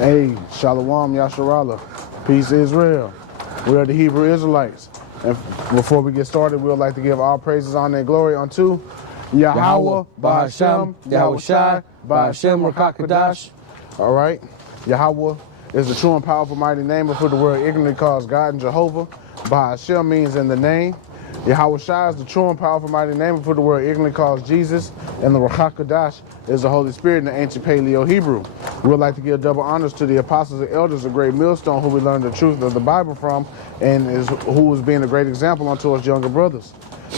Hey, Shalom Yasharallah. Peace Israel. We are the Hebrew Israelites. And before we get started, we would like to give all praises, honor, and glory unto Yahweh, Ba'Hashem, Yahweh Shai, Ba'Hashem, Rakakadash. All right. Yahweh is the true and powerful mighty name of who the world ignorantly calls God and Jehovah. Ba'Hashem means in the name. Yahweh Shai is the true and powerful mighty name of who the world ignorantly calls Jesus. And the Rakakadash is the Holy Spirit in the ancient Paleo-Hebrew. We would like to give double honors to the apostles and elders of Great Millstone, who we learned the truth of the Bible from, and who is being a great example unto us younger brothers.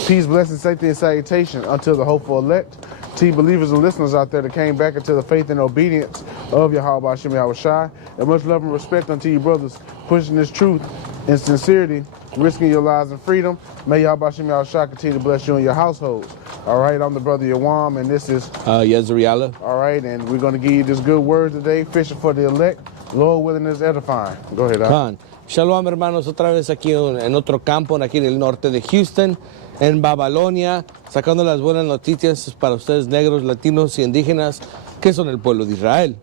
Peace, blessing, safety, and salutation unto the hopeful elect, to you believers and listeners out there that came back into the faith and obedience of Yahweh Ba'Hashem Yahweh Shai, and much love and respect unto you brothers pushing this truth in sincerity, risking your lives and freedom. May Yahweh Ba'Hashem Yahweh Shai continue to bless you and your households. All right, I'm the brother Yawam, and this is Yezriela. All right, and we're going to give you this good word today, fishing for the elect. Lord willing is edifying. Go ahead, Khan. Shalom, hermanos, otra vez aquí en otro campo, aquí en el norte de Houston, en Babilonia, sacando las buenas noticias para ustedes negros, latinos y indígenas, que son el pueblo de Israel.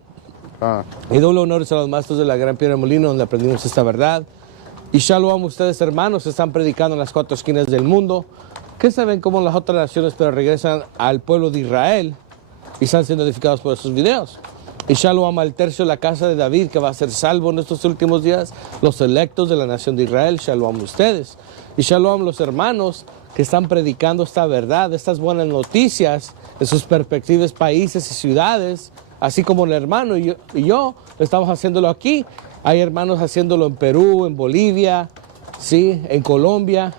Y doble honores a los maestros de la Gran Piedra de Molino, donde aprendimos esta verdad. Y shalom, ustedes hermanos, están predicando en las cuatro esquinas del mundo, que saben cómo las otras naciones, pero regresan al pueblo de Israel y están siendo edificados por estos videos. Y shalom al tercio de la casa de David, que va a ser salvo en estos últimos días, los electos de la nación de Israel, shalom a ustedes. Y shalom los hermanos que están predicando esta verdad, estas buenas noticias en sus respectivos países y ciudades, así como el hermano y yo estamos haciéndolo aquí. Hay hermanos haciéndolo en Perú, en Bolivia, ¿sí? En Colombia,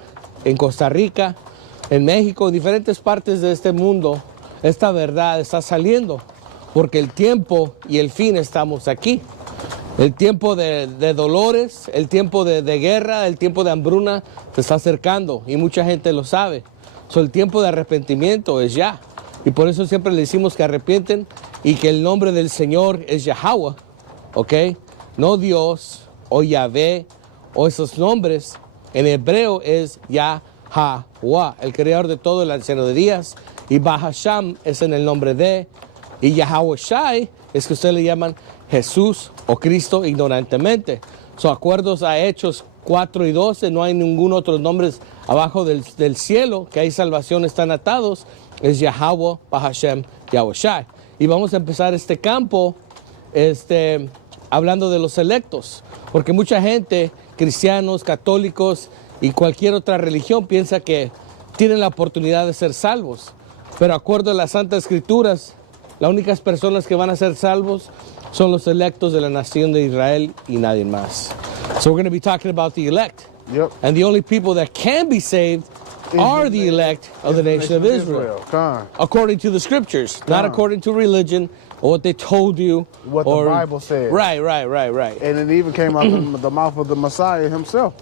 en Costa Rica, en México, en diferentes partes de este mundo. Esta verdad está saliendo porque el tiempo y el fin estamos aquí. El tiempo de dolores, el tiempo de guerra, el tiempo de hambruna se está acercando y mucha gente lo sabe. El tiempo de arrepentimiento es ya. Y por eso siempre le decimos que arrepienten y que el nombre del Señor es Yahweh, ¿ok? No Dios o Yahvé o esos nombres. En hebreo es Yahweh, el creador de todo, el anciano de días. Y Ba'Hashem es en el nombre de. Y Yahweh Shai es que ustedes le llaman Jesús o Cristo ignorantemente. Son acuerdos a Hechos 4 y 12. No hay ningún otro nombre abajo del cielo que hay salvación, están atados. Es Yahweh Ba'Hashem Yahweh Shai. Y vamos a empezar este campo hablando de los electos. Porque mucha gente, cristianos, católicos y cualquier otra religión, piensa que tienen la oportunidad de ser salvos. Pero acuerdo a las Santas Escrituras, las únicas personas que van a ser salvos son los electos de la nación de Israel y nadie más. So we're going to be talking about the elect. Yep. And the only people that can be saved are the elect of the nation of Israel. According to the scriptures, not according to religion or what they told you. What the Bible said. Right. And it even came out of the mouth of the Messiah himself.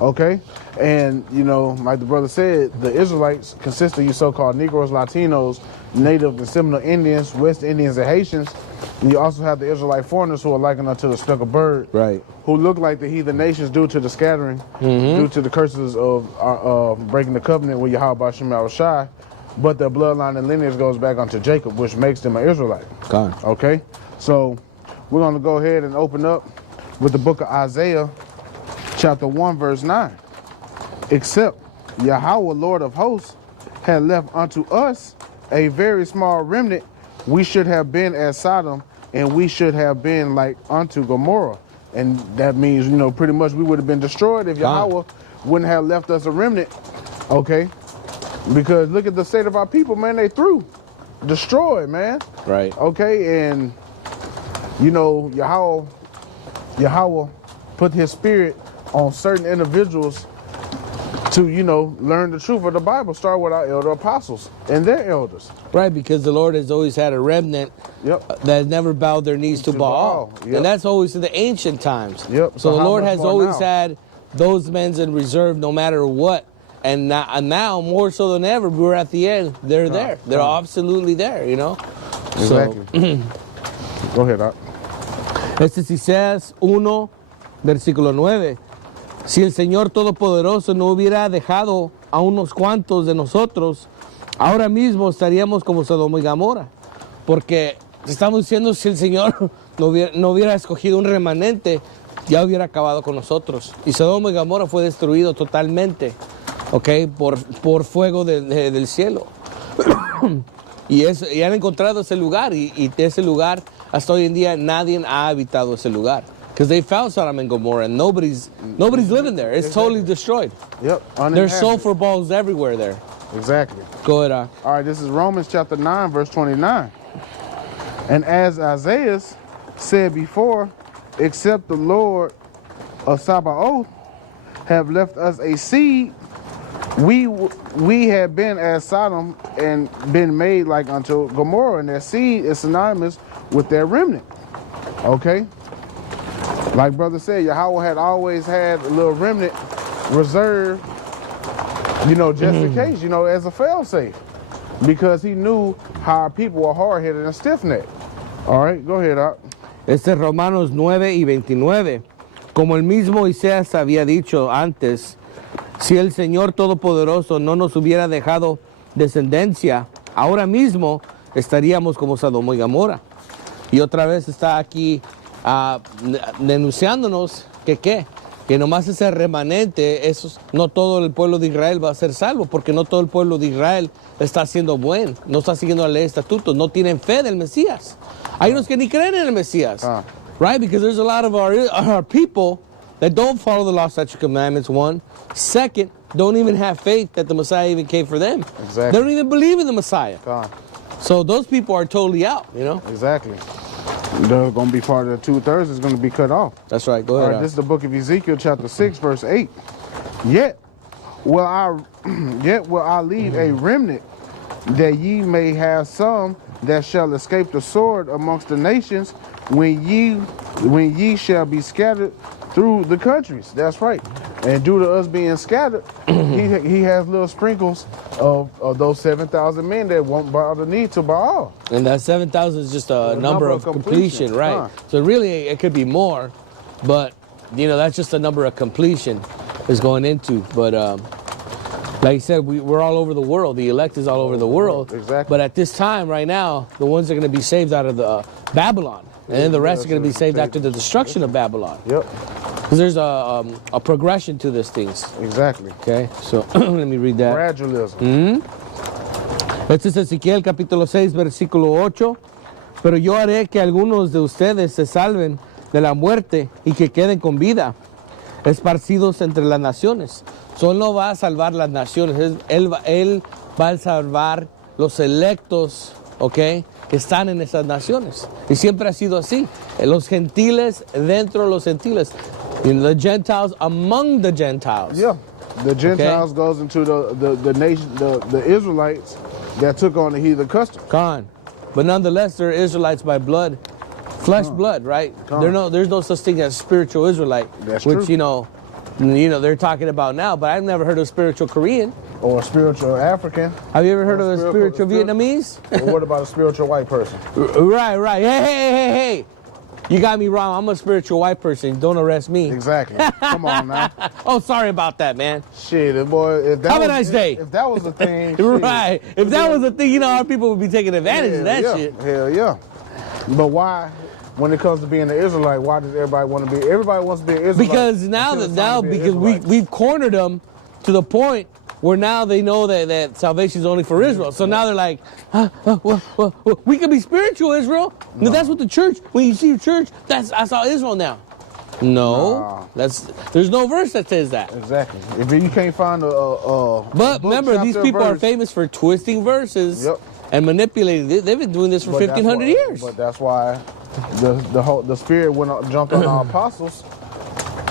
Okay? And, you know, like the brother said, the Israelites consist of you so-called Negroes, Latinos, Native and Seminole Indians, West Indians, and Haitians. And you also have the Israelite foreigners who are likened unto the speckled bird, right? Who look like the heathen nations due to the scattering, due to the curses of breaking the covenant with Yahweh Ba'Hashem Yahweh Shai. But their bloodline and lineage goes back onto Jacob, which makes them an Israelite. Okay? So we're going to go ahead and open up with the book of Isaiah, chapter 1, verse 9. Except Yahweh, Lord of hosts, had left unto us a very small remnant, we should have been as Sodom, and we should have been like unto Gomorrah. And that means, you know, pretty much we would have been destroyed if Yahweh wouldn't have left us a remnant. Okay? Because look at the state of our people, man. They through. Destroyed, man. Right. Okay? And, you know, Yahweh put his spirit on certain individuals to, you know, learn the truth of the Bible. Start with our elder apostles and their elders. Right, because the Lord has always had a remnant that has never bowed their knees to Baal. Yep. And that's always in the ancient times. Yep. So the Lord has always had those men in reserve no matter what. And now more so than ever, we're at the end. They're there. They're absolutely there, you know. Exactly. Go ahead, Doc. Este es Isaías 1, versículo 9. Si el Señor Todopoderoso no hubiera dejado a unos cuantos de nosotros, ahora mismo estaríamos como Sodoma y Gomorra. Porque estamos diciendo, si el Señor no hubiera escogido un remanente, ya hubiera acabado con nosotros. Y Sodoma y Gomorra fue destruido totalmente, ¿ok? Por fuego del cielo. y han encontrado ese lugar, y ese lugar, hasta hoy en día, nadie ha habitado ese lugar. Because they found Sodom and Gomorrah, and nobody's living there. It's totally destroyed. Yep. There's sulfur balls everywhere there. Exactly. Go ahead. All right, this is Romans chapter 9, verse 29. And as Isaiah said before, except the Lord of Sabaoth have left us a seed, we have been as Sodom and been made like unto Gomorrah, and their seed is synonymous with their remnant. Okay? Like brother said, Yahweh had always had a little remnant reserved, just in case, as a fail-safe. Because he knew how our people were hard-headed and stiff-necked. All right, go ahead, Doc. Este es Romanos 9 y 29. Como el mismo Isaías había dicho antes, si el Señor Todopoderoso no nos hubiera dejado descendencia, ahora mismo estaríamos como Sodoma y Gomorra. Y otra vez está aquí denunciándonos que nomás ese remanente, no todo el pueblo de Israel va a ser salvo, porque no todo el pueblo de Israel está haciendo buen, no está siguiendo la ley de estatutos, no tienen fe del Mesías. Hay unos que ni creen en el Mesías, right? Because there's a lot of our people that don't follow the law, statutes, commandments, one. Second, don't even have faith that the Messiah even came for them. Exactly. They don't even believe in the Messiah. So those people are totally out, Exactly. They're going to be part of the 2/3 is going to be cut off. That's right. Go ahead. All right, this is the book of Ezekiel, chapter 6, verse 8. Yet will I leave a remnant, that ye may have some that shall escape the sword amongst the nations, when ye shall be scattered through the countries. That's right. And due to us being scattered, he has little sprinkles of those 7,000 men that won't bow the knee to Baal. And that 7,000 is just a number of completion, right? So really, it could be more, but that's just a number of completion is going into. But like you said, we're all over the world. The elect is all over the world. Exactly. But at this time, right now, the ones that are going to be saved out of the Babylon, and then the rest are going to be saved after the destruction of Babylon. Yep. Because there's a progression to these things. Exactly. Okay, so let me read that. Gradualism. Este es Ezequiel capítulo 6, versículo 8. Pero yo haré que algunos de ustedes se salven de la muerte y que queden con vida, esparcidos entre las naciones. So, él no va a salvar las naciones, él va a salvar los electos, ¿ok? Que están en esas naciones. Y siempre ha sido así. Los gentiles dentro de los gentiles. The Gentiles among the Gentiles. Yeah. The Gentiles goes into the nation, the Israelites that took on the heathen custom. But nonetheless, they're Israelites by blood. Blood, right? There's no such thing as spiritual Israelite. That's which, true. They're talking about now, but I've never heard of spiritual Korean. Or a spiritual African. Have you ever heard of a spiritual Vietnamese? Or what about a spiritual white person? Right. Hey. You got me wrong. I'm a spiritual white person. Don't arrest me. Exactly. Come on now. Oh, sorry about that, man. Shit, boy. Have a nice day. If that was the thing. Right. If that was the thing, our people would be taking advantage of that shit. Hell yeah. But why, when it comes to being an Israelite, why does everybody want to be? Everybody wants to be an Israelite. Because we've cornered them to the point where now they know that salvation is only for Israel. So now they're like, we can be spiritual Israel. No. That's what the church, when you see your church, that's all Israel now. No, there's no verse that says that. Exactly. If you can't find but remember, these people are famous for twisting verses and manipulating. They've been doing this for 1,500 years. But that's why the Spirit jumped on our apostles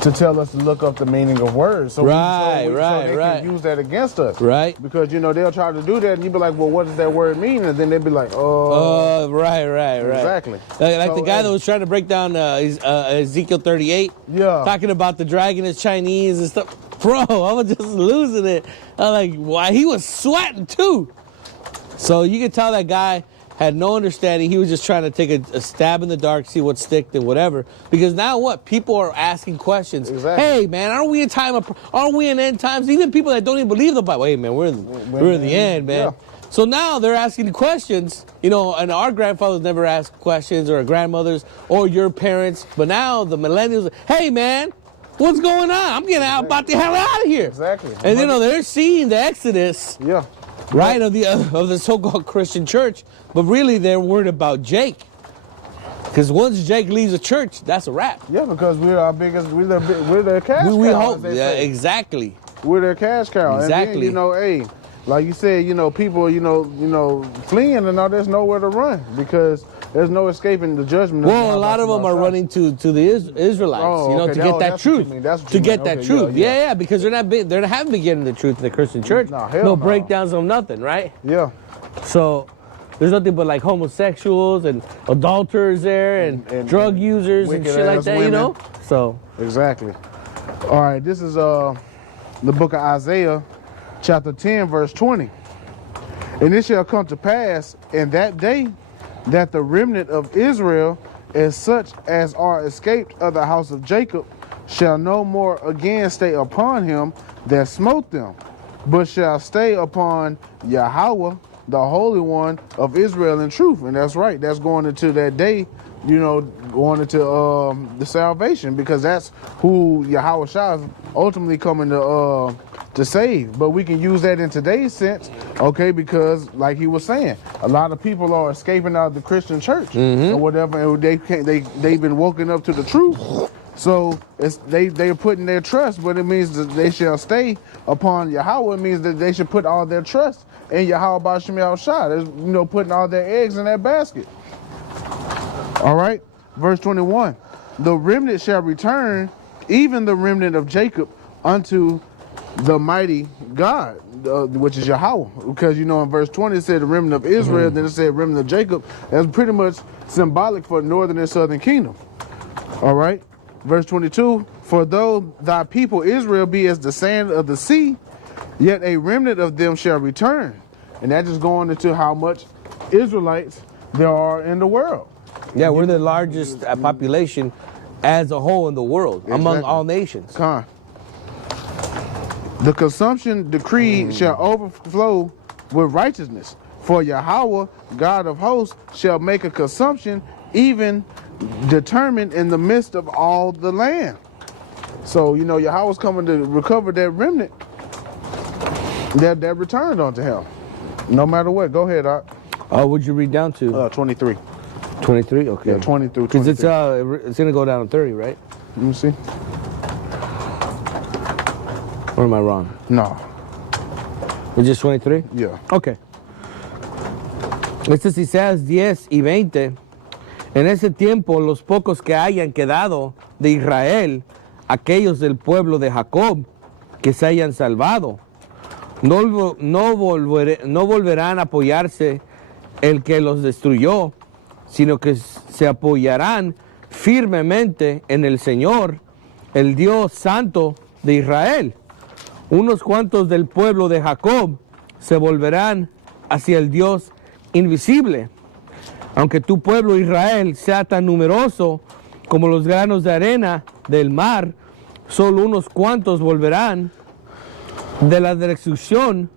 to tell us to look up the meaning of words. So they can use that against us. Right. Because, they'll try to do that and you'll be like, well, what does that word mean? And then they'll be like, right. Exactly. Like the guy that was trying to break down Ezekiel 38. Yeah. Talking about the dragon is Chinese and stuff. Bro, I was just losing it. I'm like, why? He was sweating too. So you can tell that guy had no understanding. He was just trying to take a stab in the dark, see what sticked and whatever. Because now what? People are asking questions. Exactly. Hey, man, aren't we in end times? Even people that don't even believe the Bible. Hey, man, we're in the end, man. So now they're asking questions, you know, and our grandfathers never asked questions, or our grandmothers, or your parents. But now the millennials, hey man, what's going on? I'm getting out, about the hell out of here. Exactly. And you know, they're seeing the exodus, Yeah. right, of the so-called Christian church, but really they're worried about Jake. Because once Jake leaves the church, that's a wrap. Yeah, because we're their cash cow. We as hope, they yeah, say. exactly. We're their cash cow. Exactly. And then, you know, hey, like you said, you know, people, you know, fleeing and all, there's nowhere to run because there's no escaping the judgment. Well, a lot of them are running to the Israelites, Oh, you know, okay. to get that That's what you truth. mean. That's what To you get mean. that Okay, truth. yeah. Yeah, because they haven't been getting the truth in the Christian church. No, hell no no. breakdowns of nothing, right? Yeah. So there's nothing but like homosexuals and adulterers there and drug users and wicked shit like ass that, you women. know? So Exactly. All right, this is the book of Isaiah, chapter 10, verse 20. And it shall come to pass in that day that the remnant of Israel, as such as are escaped of the house of Jacob, shall no more again stay upon him that smote them, but shall stay upon Yahweh, the Holy One of Israel in truth. And that's right. That's going into that day, you know, going into the salvation, because that's who Yahweh Shah is ultimately coming to save. But we can use that in today's sense, okay, because like he was saying, a lot of people are escaping out of the Christian church or whatever, and they've been woken up to the truth. So they're putting their trust, but it means that they shall stay upon Yahweh. It means that they should put all their trust in Yahweh B'Shem Yahushua. There's, you know, putting all their eggs in that basket. All right, verse 21. The remnant shall return, even the remnant of Jacob, unto the mighty God, which is Yahweh. Because, you know, in verse 20 it said the remnant of Israel, then it said remnant of Jacob. That's pretty much symbolic for northern and southern kingdom. All right, verse 22. For though thy people Israel be as the sand of the sea, yet a remnant of them shall return. And that is going into how much Israelites there are in the world. yeah, we're the largest population as a whole in the world, among Exactly. all nations. Con. The consumption decree shall overflow with righteousness. For Yahweh, God of hosts, shall make a consumption even determined in the midst of all the land. So, you know, Yahweh's coming to recover that remnant that returned unto him. No matter what. Go ahead, Doc. What'd you read down to? 23. 23? Okay. Yeah, 20 through Because 23. it's going to go down to 30, right? Let me see. Or am I wrong? No. It's just 23? Yeah. Ok. Este es Isaías 10 y 20. En ese tiempo, los pocos que hayan quedado de Israel, aquellos del pueblo de Jacob, que se hayan salvado, no volverán a apoyarse el que los destruyó, sino que se apoyarán firmemente en el Señor, el Dios Santo de Israel. Unos cuantos del pueblo de Jacob se volverán hacia el Dios invisible. Aunque tu pueblo Israel sea tan numeroso como los granos de arena del mar, solo unos cuantos volverán de la destrucción.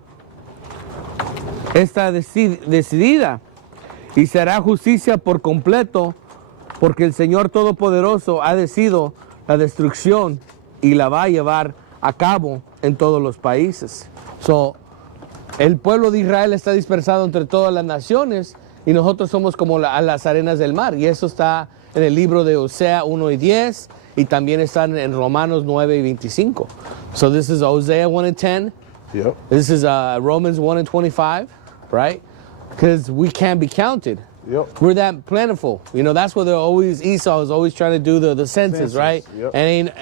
Está decidida y será justicia por completo, porque el Señor Todopoderoso ha decidido la destrucción y la va a llevar a cabo en todos los países. So, el pueblo de Israel está dispersado entre todas las naciones y nosotros somos como las arenas del mar. Y eso está en el libro de Osea 1 y 10 y también están en Romanos 9 y 25. So this is Hosea 1 and 10. Yep. This is Romans 1 and 25, right? Because we can't be counted. Yep. We're that plentiful. You know, that's what Esau is always trying to do the census, right? Yep. And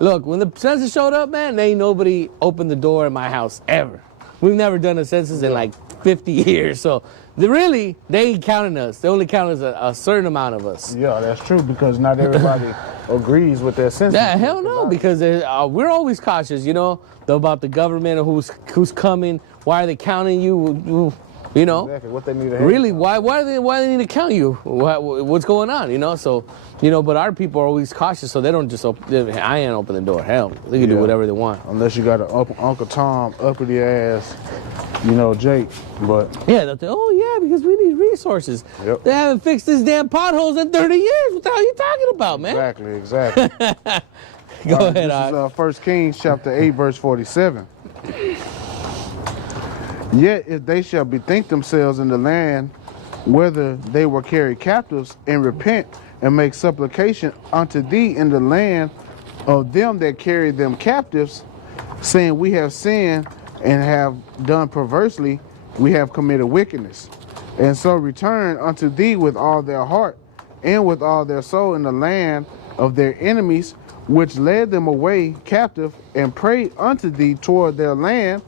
look, when the census showed up, man, ain't nobody opened the door in my house ever. We've never done a census in like 50 years. So they ain't counting us. They only count a certain amount of us. Yeah, that's true, because not everybody agrees with their census. Yeah, hell no, because we're always cautious, you know, about the government or who's coming. Why are they counting you? You know, Exactly what they need to really, why do they need to count you? What's going on? You know, so, you know, but our people are always cautious, so they don't just I ain't open the door. Hell, they can do whatever they want. Unless you got an Uncle Tom uppity ass Jake. But Yeah, they'll say, oh yeah, because we need resources. Yep. They haven't fixed this damn potholes in 30 years. What the hell are you talking about, man? exactly. Go All right, ahead, this is 1 Kings chapter 8, verse 47. Yet if they shall bethink themselves in the land whither they were carried captives, and repent and make supplication unto thee in the land of them that carried them captives, saying, we have sinned and have done perversely, we have committed wickedness, and so return unto thee with all their heart and with all their soul in the land of their enemies, which led them away captive, and pray unto thee toward their land,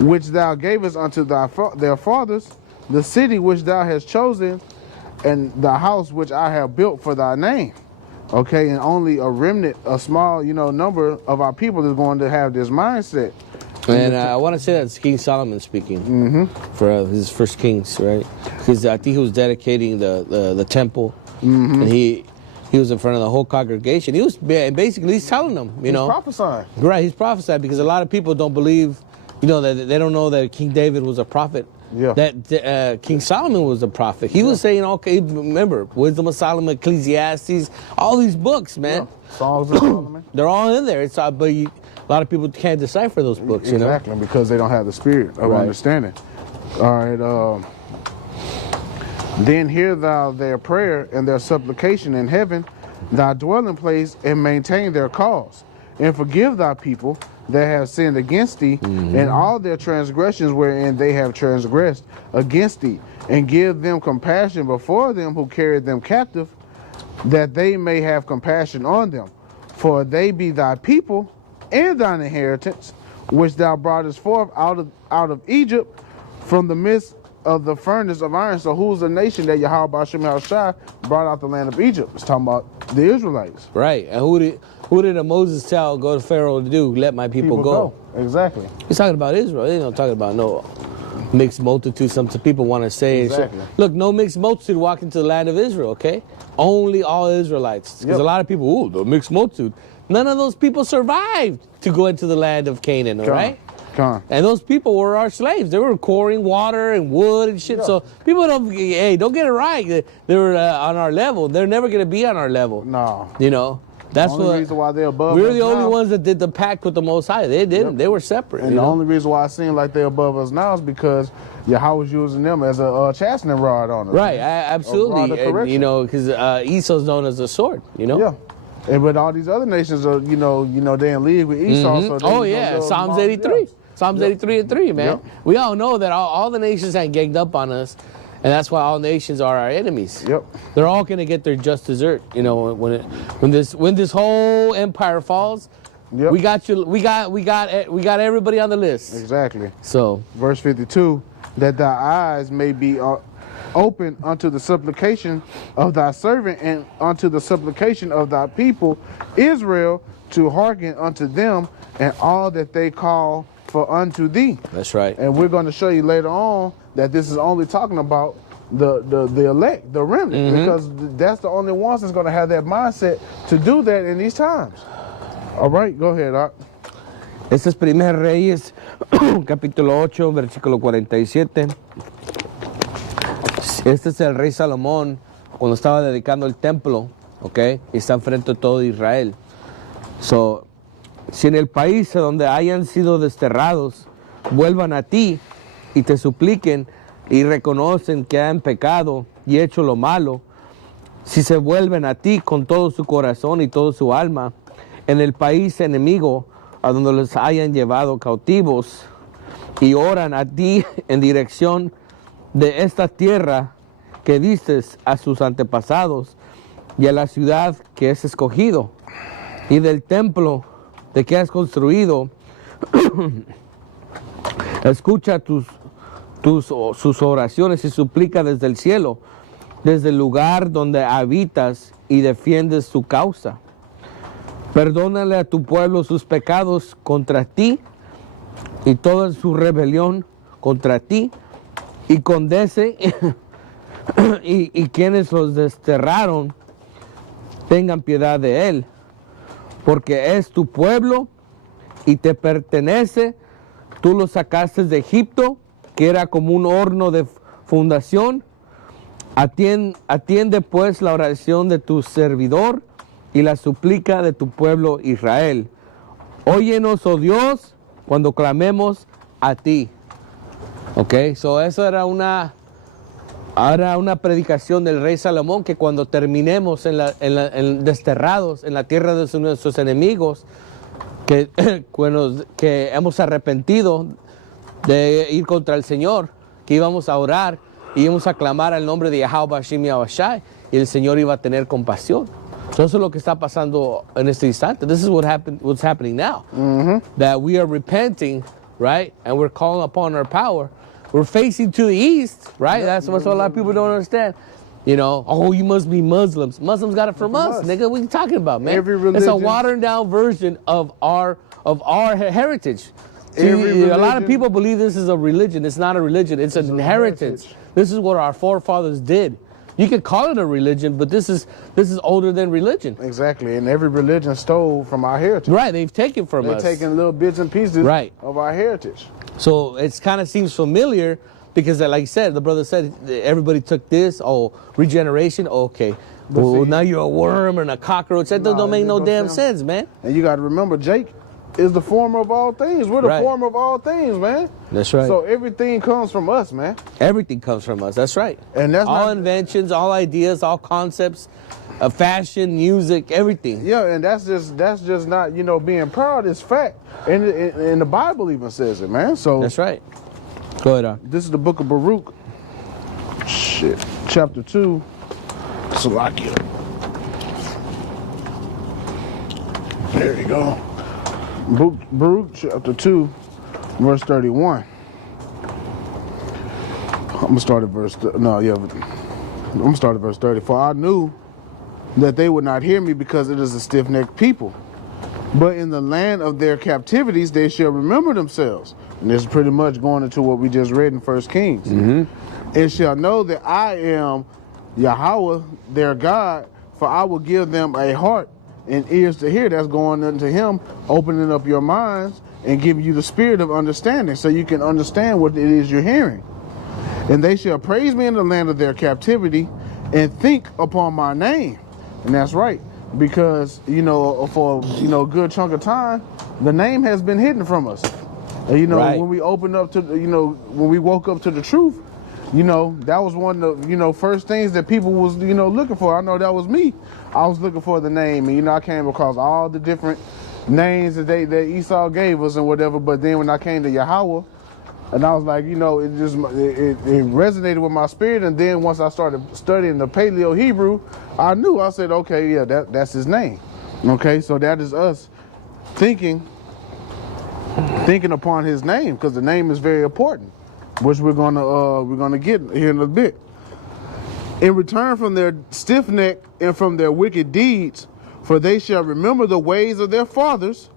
which thou gavest unto their fathers, the city which thou hast chosen, and the house which I have built for thy name. Okay, and only a remnant, a small, number of our people is going to have this mindset. And I want to say that's King Solomon speaking for his first Kings, right? Because I think he was dedicating the temple, and he was in front of the whole congregation. He was basically he's telling them, He's prophesying. right? He's prophesying because a lot of people don't believe, that they don't know that King David was a prophet. Yeah. That King Solomon was a prophet. He was saying, okay, remember, Wisdom of Solomon, Ecclesiastes, all these books, man. Yeah. Songs of Solomon. They're all in there. But a lot of people can't decipher those books, Exactly, because they don't have the spirit of understanding. All right. Then hear thou their prayer and their supplication in heaven, thy dwelling place, and maintain their cause, and forgive thy people that have sinned against thee, and all their transgressions wherein they have transgressed against thee, and give them compassion before them who carried them captive, that they may have compassion on them. For they be thy people and thine inheritance, which thou broughtest forth out of Egypt from the midst of the furnace of iron. So who's the nation that Yahweh B'Shem Yahushua brought out the land of Egypt? It's talking about the Israelites. Right. And who did Moses tell go to Pharaoh to do? Let my people go. Exactly. He's talking about Israel. He's not talking about no mixed multitude. Some people want to say. Exactly. Look, no mixed multitude walk into the land of Israel, okay? Only all Israelites. Because a lot of people, the mixed multitude. None of those people survived to go into the land of Canaan, all right? And those people were our slaves. They were quarrying water and wood and shit. Yeah. So people don't get it right. They were on our level. They're never going to be on our level. No. That's the only reason why they're above we're us the only now. Ones that did the pact with the Most High. They didn't. They were separate. And the only reason why it seems like they're above us now is because Yahweh was using them as a chastening rod on us. Right, absolutely. And, because Esau's known as a sword, Yeah. But all these other nations are, they in league with Esau. So Psalms 83. Psalms 83 and 3, man. Yep. We all know that all the nations had ganged up on us, and that's why all nations are our enemies. Yep. They're all going to get their just desert. When this whole empire falls, we got you. We got everybody on the list. Exactly. So verse 52, that thy eyes may be open unto the supplication of thy servant and unto the supplication of thy people Israel, to hearken unto them and all that they call for unto thee. That's right. And we're going to show you later on that this is only talking about the elect, the remnant, because that's the only ones that's going to have that mindset to do that in these times. All right, go ahead, Doc. Este es 1 Reyes, capítulo 8, versículo 47. Este es el rey Salomón cuando estaba dedicando el templo, ¿ok? Y está enfrente de todo Israel. So, si en el país donde hayan sido desterrados vuelvan a ti y te supliquen y reconocen que han pecado y hecho lo malo, si se vuelven a ti con todo su corazón y toda su alma, en el país enemigo a donde los hayan llevado cautivos y oran a ti en dirección de esta tierra que diste a sus antepasados y a la ciudad que es escogido y del templo de que has construido, escucha sus oraciones y suplica desde el cielo, desde el lugar donde habitas y defiendes su causa. Perdónale a tu pueblo sus pecados contra ti y toda su rebelión contra ti, y condece y quienes los desterraron tengan piedad de él, porque es tu pueblo y te pertenece tú los sacaste de Egipto, que era como un horno de fundación. Atiende pues la oración de tu servidor y la súplica de tu pueblo Israel. Óyenos, oh Dios, cuando clamemos a ti. Ok, so eso era una predicación del rey Salomón, que cuando terminemos desterrados en la tierra de nuestros enemigos, que hemos arrepentido de ir contra el Señor, que íbamos a orar y íbamos a clamar al nombre de Yahweh Bashim Yahushai, y el Señor iba a tener compasión. So eso es lo que está pasando en este instante. This is what's happening now. That we are repenting, right? And we're calling upon our power. We're facing to the east, right? That's what a lot of people don't understand. You know, oh, you must be Muslims. Muslims got it from us, nigga. What are you talking about, man? Every religion, it's a watered down version of our heritage. See, a lot of people believe this is a religion. It's not a religion. It's an inheritance. This is what our forefathers did. You can call it a religion, but this is older than religion. Exactly, and every religion stole from our heritage. Right, they've taken from us. They're taking little bits and pieces of our heritage. So it kind of seems familiar because, like I said, the brother said, everybody took this, regeneration, okay. Well, now you're a worm and a cockroach. That don't make no damn sense, man. And you got to remember, Jake is the former of all things. We're the former of all things, man. That's right. So everything comes from us, man. Everything comes from us. That's right. And that's all inventions, all ideas, all concepts, fashion, music, everything. Yeah, and that's just not, you know, being proud. It's fact. And the Bible even says it, man. So that's right. Go ahead on. This is the book of Baruch. Chapter 2. Salakia. There you go. Baruch chapter 2, verse 31. I'm gonna start at verse 30. For I knew that they would not hear me, because it is a stiff-necked people. But in the land of their captivities they shall remember themselves. And this is pretty much going into what we just read in 1 Kings. And shall know that I am Yahweh their God, for I will give them a heart and ears to hear. That's going into him, opening up your minds and giving you the spirit of understanding, so you can understand what it is you're hearing. And they shall praise me in the land of their captivity and think upon my name. And that's right, because, you know, for, you know, a good chunk of time, the name has been hidden from us. And, you know, when we opened up to, you know, when we woke up to the truth, you know, that was one of the, you know, first things that people was, you know, looking for. I know that was me. I was looking for the name, and, you know, I came across all the different names that Esau gave us and whatever. But then when I came to Yahweh, and I was like, you know, it resonated with my spirit. And then once I started studying the Paleo Hebrew, I knew. I said, okay, yeah, that's his name. Okay, so that is us thinking upon his name, because the name is very important, which we're gonna get here in a bit. In return from their stiff neck and from their wicked deeds, for they shall remember the ways of their fathers,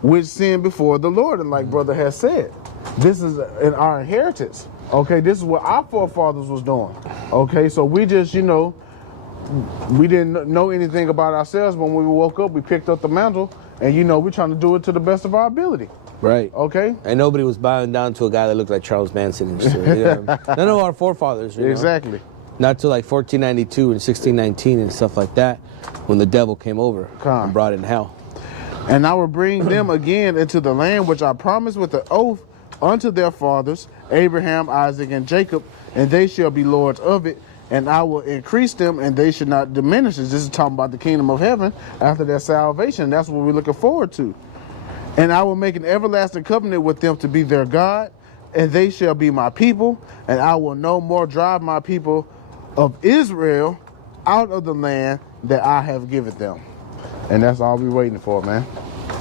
which sinned before the Lord. And like brother has said, this is in our inheritance. Okay, this is what our forefathers was doing. Okay, so we just, you know, we didn't know anything about ourselves. When we woke up, we picked up the mantle, and, you know, we're trying to do it to the best of our ability. Right. Okay. And nobody was bowing down to a guy that looked like Charles Manson and shit. You know? None of our forefathers. You know? Exactly. Not till like 1492 and 1619 and stuff like that, when the devil came over and brought in hell. And I will bring them again into the land which I promised with an oath unto their fathers, Abraham, Isaac, and Jacob, and they shall be lords of it. And I will increase them, and they should not diminish. This is talking about the kingdom of heaven after their salvation. That's what we're looking forward to. And I will make an everlasting covenant with them to be their God, and they shall be my people. And I will no more drive my people of Israel out of the land that I have given them. And that's all we're waiting for, man.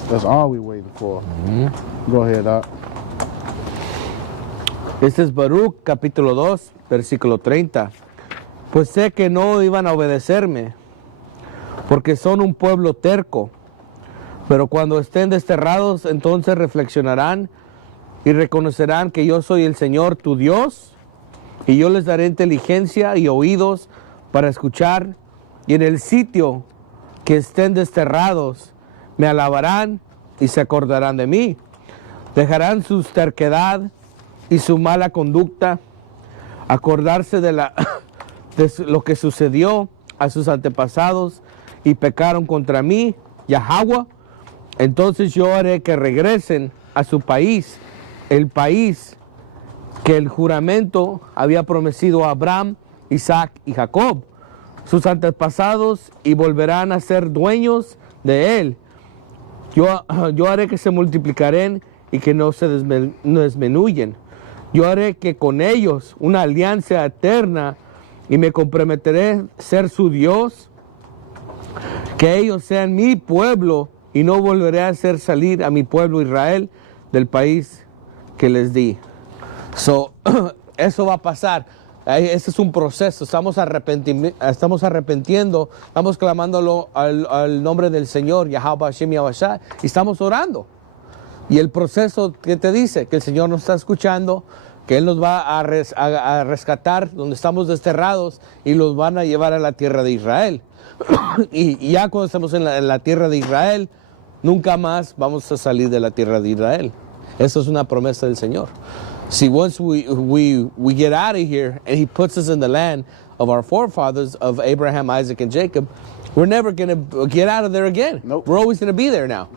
That's all we're waiting for. Go ahead, Doc. Este es Baruch, capítulo 2, versículo 30. Pues sé que no iban a obedecerme, porque son un pueblo terco. Pero cuando estén desterrados, entonces reflexionarán y reconocerán que yo soy el Señor tu Dios, y yo les daré inteligencia y oídos para escuchar, y en el sitio que estén desterrados me alabarán y se acordarán de mí. Dejarán su terquedad y su mala conducta, acordarse de lo que sucedió a sus antepasados y pecaron contra mí, Yahweh. Entonces yo haré que regresen a su país, el país que el juramento había prometido a Abraham, Isaac y Jacob, sus antepasados, y volverán a ser dueños de él. Yo haré que se multiplicarán y que no se desmenuyen. Yo haré que con ellos una alianza eterna y me comprometeré a ser su Dios, que ellos sean mi pueblo y no volveré a hacer salir a mi pueblo Israel del país que les di. Eso va a pasar. Ese es un proceso. Estamos arrepentiendo, estamos clamándolo al nombre del Señor, Yahweh Hashem Yahweh, y estamos orando. Y el proceso que te dice que el Señor nos está escuchando, que Él nos va a rescatar donde estamos desterrados y los van a llevar a la tierra de Israel. y ya cuando estamos en la tierra de Israel, nunca más vamos a salir de la tierra de Israel. Eso es una promesa del Señor. See, once we get out of here and He puts us in the land of our forefathers, of Abraham, Isaac, and Jacob, we're never going to get out of there again. Nope. We're always going to be there now.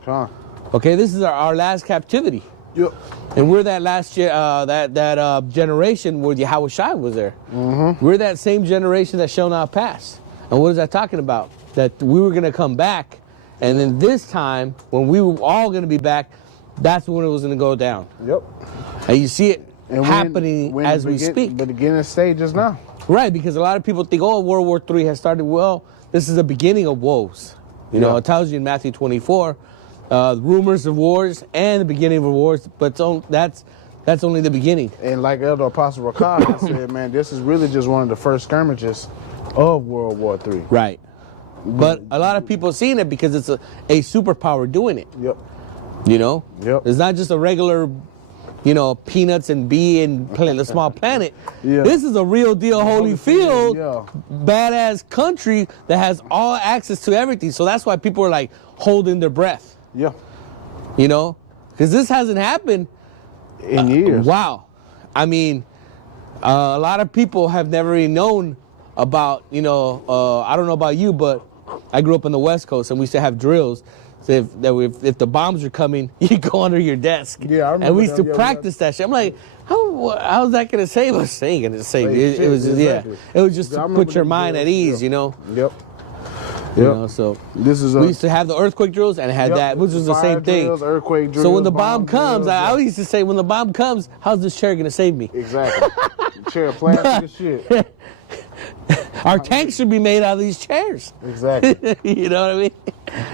Okay, this is our last captivity. Yep. And we're that last generation where Yahweh Shai was there. Mm-hmm. We're that same generation that shall not pass. And what is that talking about? That we were going to come back, and then this time, when we were all going to be back, that's when it was going to go down. Yep. And you see it happening as we speak. The beginning stages now. Right, because a lot of people think, oh, World War III has started. Well, this is the beginning of woes. You know, it tells you in Matthew 24, rumors of wars and the beginning of wars, but that's only the beginning. And like Elder Apostle Rakah said, man, this is really just one of the first skirmishes of World War III. Right. But a lot of people seeing it because it's a superpower doing it. Yep. You know? Yep. It's not just a regular, peanuts and bee and a small planet. Yeah. This is a real deal holy field, yeah. badass country that has all access to everything. So that's why people are like holding their breath. Yeah. You know? Because this hasn't happened in years. Wow. I mean, a lot of people have never even known about, I don't know about you, but I grew up on the West Coast and we used to have drills. So if the bombs are coming, you go under your desk. Yeah, I remember. And we used to practice that shit. I'm like, how's that going to save us? It ain't going to save you. It was just, exactly. It was just to put your mind at ease, Yep. You know, so this is we used to have the earthquake drills and had that, which was the same drills, thing. Earthquake drills, so when the bomb comes, drills, I always used to say, when the bomb comes, how's this chair going to save me? Exactly. Chair plastic as shit. Our tanks should be made out of these chairs. Exactly. You know what I mean?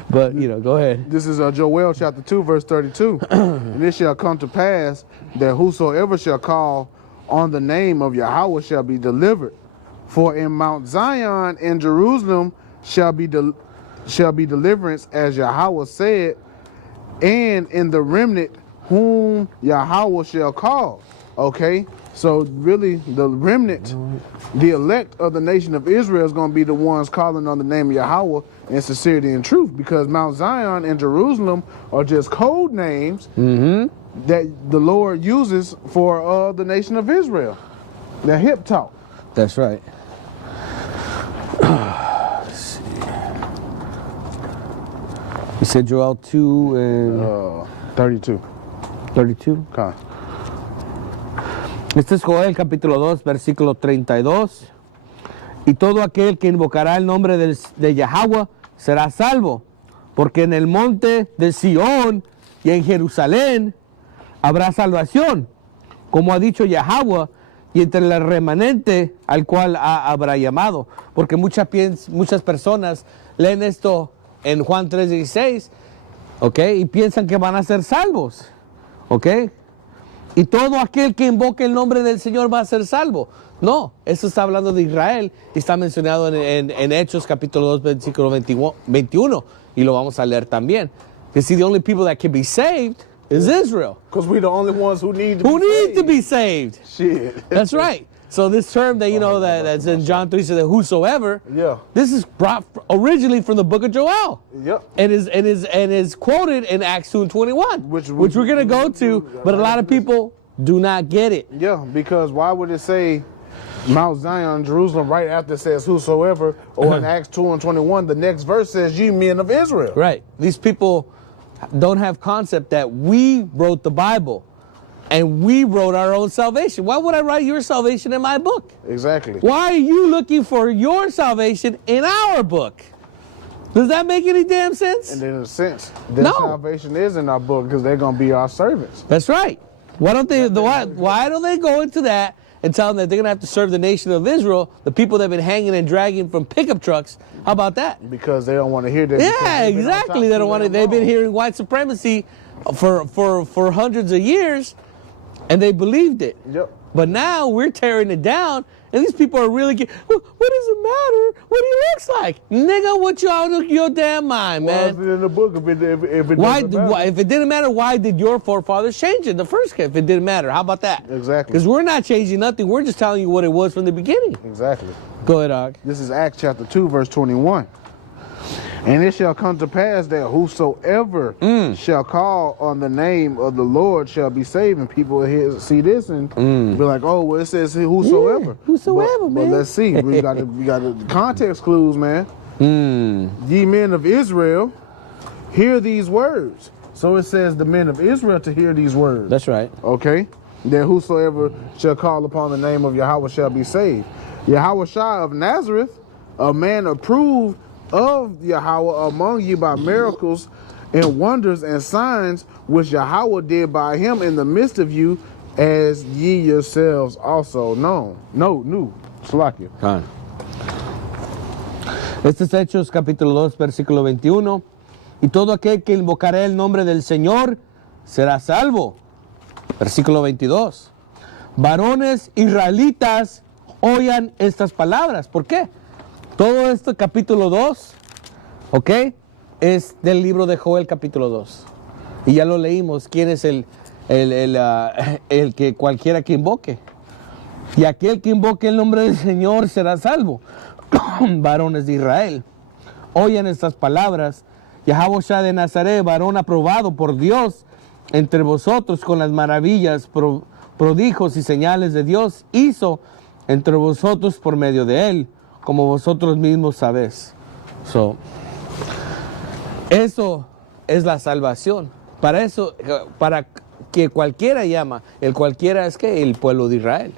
But, go ahead. This is Joel chapter 2, verse 32. And it shall come to pass that whosoever shall call on the name of Yahweh shall be delivered. For in Mount Zion and Jerusalem shall be deliverance, as Yahweh said, and in the remnant whom Yahweh shall call. Okay? So really, the remnant, the elect of the nation of Israel is going to be the ones calling on the name of Yahweh in sincerity and truth, because Mount Zion and Jerusalem are just code names that the Lord uses for the nation of Israel. They're hip talk. That's right. Let's see. You said Joel 2 and 32. 32? Okay. Este es Joel capítulo 2, versículo 32. Y todo aquel que invocará el nombre de Yahweh será salvo, porque en el monte de Sión y en Jerusalén habrá salvación, como ha dicho Yahweh, y entre el remanente al cual habrá llamado. Porque muchas personas leen esto en Juan 3:16, ¿ok? Y piensan que van a ser salvos, ¿ok? Y todo aquel que invoque el nombre del Señor va a ser salvo. No, eso está hablando de Israel y está mencionado en Hechos capítulo 2, versículo 21. Y lo vamos a leer también. You see, the only people that can be saved is Israel. Because we're the only ones who need to be saved. Shit. That's right. So this term that, you know, that's in John 3 says that whosoever, Yeah. this is brought originally from the book of Joel. Yep. And is quoted in Acts 2 and 21, Which we're going to go to, but a lot of people do not get it. Yeah, because why would it say Mount Zion, Jerusalem, right after it says whosoever, or in Acts 2 and 21, the next verse says, ye men of Israel. Right. These people don't have concept that we wrote the Bible and we wrote our own salvation. Why would I write your salvation in my book? Exactly. Why are you looking for your salvation in our book? Does that make any damn sense? And in a sense, their No. salvation is in our book because they're going to be our servants. That's right. Why don't they go into that and tell them that they're going to have to serve the nation of Israel, the people that have been hanging and dragging from pickup trucks? How about that? Because they don't want to hear that. Yeah, exactly. They don't want to. They've been hearing white supremacy for hundreds of years, and they believed it. Yep. But now we're tearing it down, and these people are really well, what does it matter what he looks like? Nigga, what you out of your damn mind, Why man? is it in the book if it Why, doesn't matter? if it didn't matter, why did your forefathers change it in the first case if it didn't matter? How about that? Exactly. Because we're not changing nothing. We're just telling you what it was from the beginning. Exactly. Go ahead, Og. This is Acts chapter 2, verse 21. And it shall come to pass that whosoever shall call on the name of the Lord shall be saved. And people will see this and be like, oh, well, it says whosoever. Yeah, whosoever, but man. let's see. We got the context clues, man. Ye men of Israel, hear these words. So it says the men of Israel to hear these words. That's right. Okay? That whosoever shall call upon the name of Yahweh shall be saved. Yahweh Shai of Nazareth, a man approved of Yahweh among you by miracles and wonders and signs which Yahweh did by him in the midst of you, as ye yourselves also knew. Salakia. Khan. Este es Hechos capítulo 2, versículo 21. Y todo aquel que invocará el nombre del Señor será salvo. Versículo 22. Varones israelitas, oigan estas palabras. ¿Por qué? Todo este capítulo 2, ¿ok? Es del libro de Joel capítulo 2. Y ya lo leímos. ¿Quién es el que cualquiera que invoque? Y aquel que invoque el nombre del Señor será salvo. Varones de Israel, oigan estas palabras. Yahweh Shai de Nazaret, varón aprobado por Dios entre vosotros con las maravillas, prodigios y señales de Dios, hizo entre vosotros por medio de él, como vosotros mismos sabéis. Eso es la salvación. Para eso, para que cualquiera llama, el cualquiera es que el pueblo de Israel.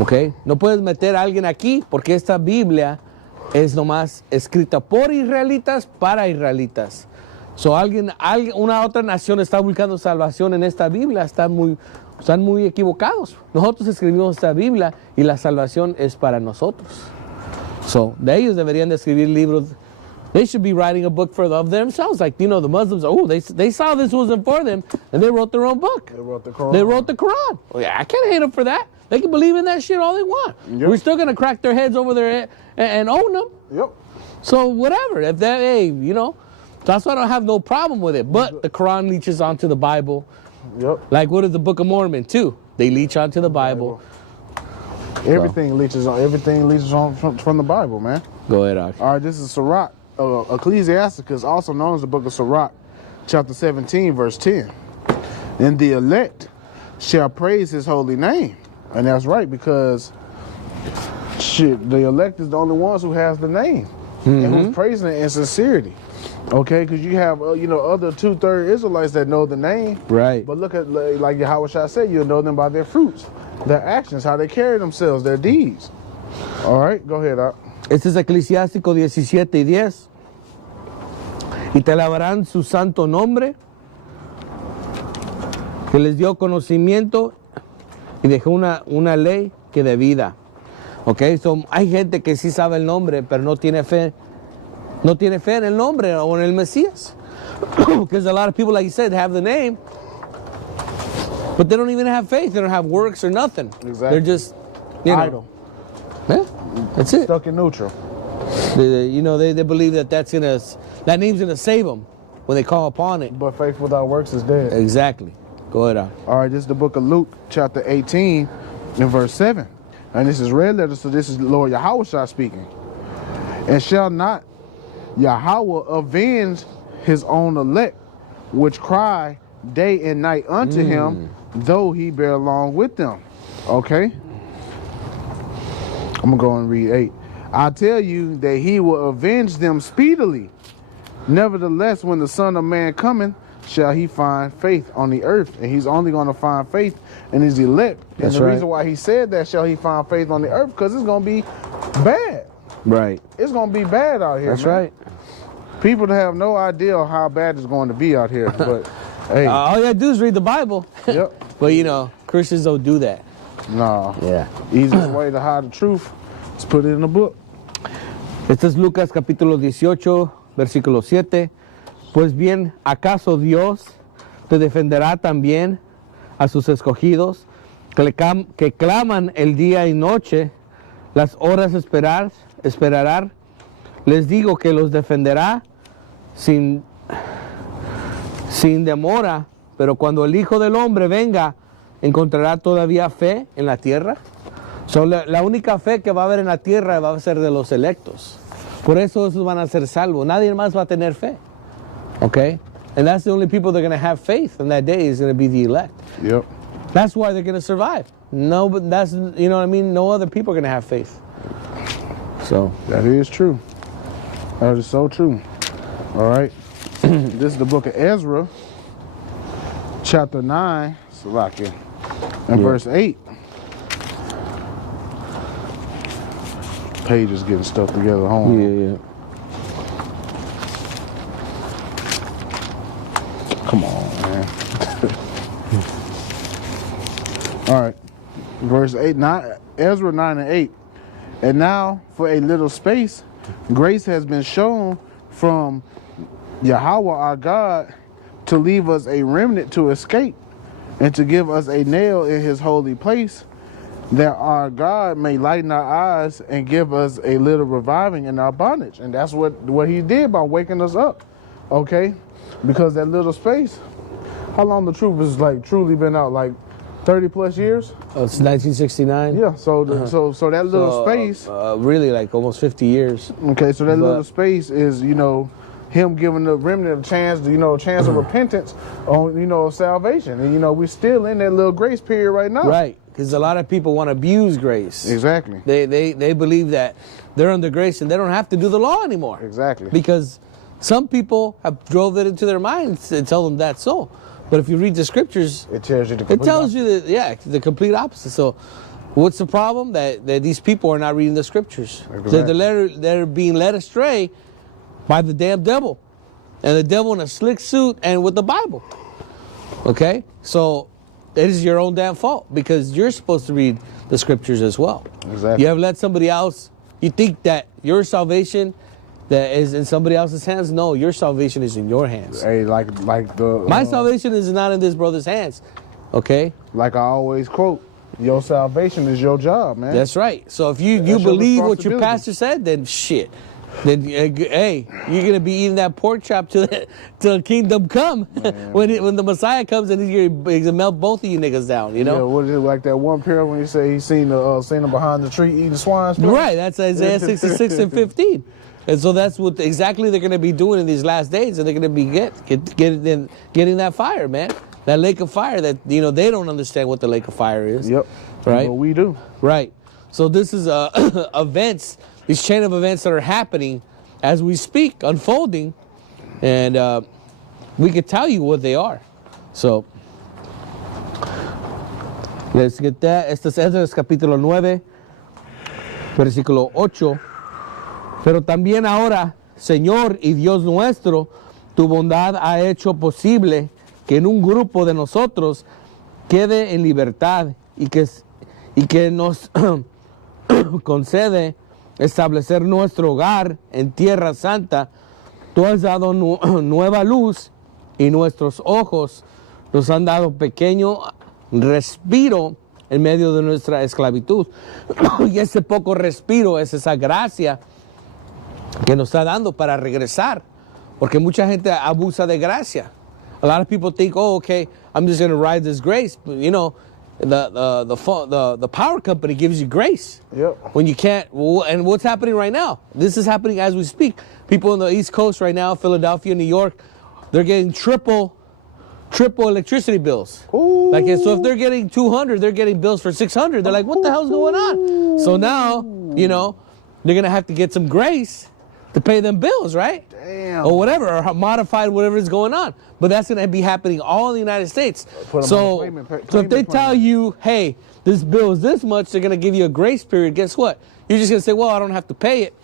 ¿Ok? No puedes meter a alguien aquí porque esta Biblia es nomás escrita por israelitas para israelitas. Una otra nación está buscando salvación en esta Biblia, están muy equivocados. Nosotros escribimos esta Biblia y la salvación es para nosotros. De ellos deberían de escribir libros. They should be writing a book of themselves. Like, you know, the Muslims, they saw this wasn't for them, and they wrote their own book. They wrote the Quran. They wrote the Quran. Well, yeah, I can't hate them for that. They can believe in that shit all they want. Yep. We're still going to crack their heads over their head and own them. Yep. So whatever. If that, hey, you know, that's why I don't have no problem with it. But the Quran leaches onto the Bible. Yep. Like, what is the Book of Mormon, too? They leach onto the Bible. Everything leaches on from the Bible, man. Go ahead, Ak. All right, this is Sirach, Ecclesiasticus, also known as the book of Sirach, chapter 17, verse 10. And the elect shall praise his holy name. And that's right, because the elect is the only ones who has the name and who's praising it in sincerity. Okay, because you have other 2/3 Israelites that know the name. Right. But look at, like Yahweh Shai said, you'll know them by their fruits, their actions, how they carry themselves, their deeds. All right, go ahead, Ak. Este es Eclesiástico 17:10. Y te alabarán su santo nombre, que les dio conocimiento y dejó una ley que de vida. Ok, hay gente que sí sabe el nombre, pero no tiene fe. No tiene fe en el nombre o en el Mesías. Because a lot of people, like you said, have the name, but they don't even have faith. They don't have works or nothing. Exactly. They're just, Idle. Yeah, that's it. Stuck in neutral. They believe that name's gonna save them when they call upon it. But faith without works is dead. Exactly. Go ahead. All right, this is the book of Luke, chapter 18, and verse 7. and this is red letter, so this is Lord Yahweh speaking. And shall not Yahweh avenge his own elect, which cry day and night unto him, though he bear along with them. Okay? I'm going to go and read 8. I tell you that he will avenge them speedily. Nevertheless, when the Son of Man cometh, shall he find faith on the earth. And he's only going to find faith in his elect. And the reason why he said that, shall he find faith on the earth, because it's going to be bad. Right. It's going to be bad out here. That's man. right. People have no idea how bad it's going to be out here. But, hey. All you got to do is read the Bible. Yep. But, you know, Christians don't do that. No. Yeah. Easiest way to hide the truth is put it in a book. Este es Lucas capítulo 18, versículo 7. Pues bien, ¿acaso Dios te defenderá también a sus escogidos que claman el día y noche, las horas esperará? Les digo que los defenderá sin demora, pero cuando el Hijo del Hombre venga, ¿encontrará todavía fe en la tierra? So, la única fe que va a haber en la tierra va a ser de los electos. Por eso esos van a ser salvos. Nadie más va a tener fe. Okay? And that's the only people that are going to have faith on that day is going to be the elect. Yep. That's why they're going to survive. No, but that's, you know what I mean? No other people are going to have faith. So. That is true. That is so true. All right. This is the book of Ezra, chapter 9, Salakia, and verse 8. Page is getting stuff together. Hold on. Yeah. Come on, man. All right. Verse 8, Ezra 9 and 8. And now, for a little space, grace has been shown from Yahweh our God to leave us a remnant to escape and to give us a nail in his holy place, that our God may lighten our eyes and give us a little reviving in our bondage. And that's what he did by waking us up, okay? Because that little space, how long the truth has like truly been out? Like 30 plus years? Oh, it's 1969? Yeah, so that little space. Really like almost 50 years. Okay, so that little space is, you know, him giving the remnant a chance, chance of repentance on, salvation. And, we're still in that little grace period right now. Right, because a lot of people want to abuse grace. Exactly. They believe that they're under grace and they don't have to do the law anymore. Exactly. Because some people have drove it into their minds and tell them that's so. But if you read the scriptures, it tells you the complete opposite. So what's the problem? That these people are not reading the scriptures. Exactly. They're being led astray by the damn devil. And the devil in a slick suit and with the Bible. Okay? So it is your own damn fault because you're supposed to read the scriptures as well. Exactly. You have let somebody else, you think that your salvation that is in somebody else's hands? No, your salvation is in your hands. Hey, like my salvation is not in this brother's hands. Okay? Like I always quote, your salvation is your job, man. That's right. So if you believe what your pastor said, then shit. Then hey, you're gonna be eating that pork chop till kingdom come. when the Messiah comes and he's gonna melt both of you niggas down. You know? Yeah. What is it like that one parable when you say he's seen him behind the tree eating swine's flesh? Right. That's Isaiah 66 and 15. And so that's what exactly they're gonna be doing in these last days, and they're gonna be getting that fire, man. That lake of fire that they don't understand what the lake of fire is. Yep. Right. Well, we do. Right. So this is events. These chain of events that are happening as we speak, unfolding, and we could tell you what they are. So, let's get that. Este es Esdras capítulo 9, versículo 8. Pero también ahora, Señor y Dios nuestro, tu bondad ha hecho posible que en un grupo de nosotros quede en libertad y que nos concede establecer nuestro hogar en Tierra Santa. Tú has dado nueva luz y nuestros ojos nos han dado pequeño respiro en medio de nuestra esclavitud. Y ese poco respiro es esa gracia que nos está dando para regresar, porque mucha gente abusa de gracia. A lot of people think, oh, okay, I'm just going to ride this grace. But, the power company gives you grace. Yep. When you can't, and what's happening right now? This is happening as we speak. People on the East Coast right now, Philadelphia, New York, they're getting triple electricity bills. Ooh. Like, so if they're getting 200, they're getting bills for 600. They're like, what the hell's going on? So now, you know, they're gonna have to get some grace to pay them bills, right? Damn. Or whatever, or modified whatever is going on. But that's gonna be happening all in the United States. So if they tell you, hey, this bill is this much, they're gonna give you a grace period. Guess what? You're just gonna say, well, I don't have to pay it.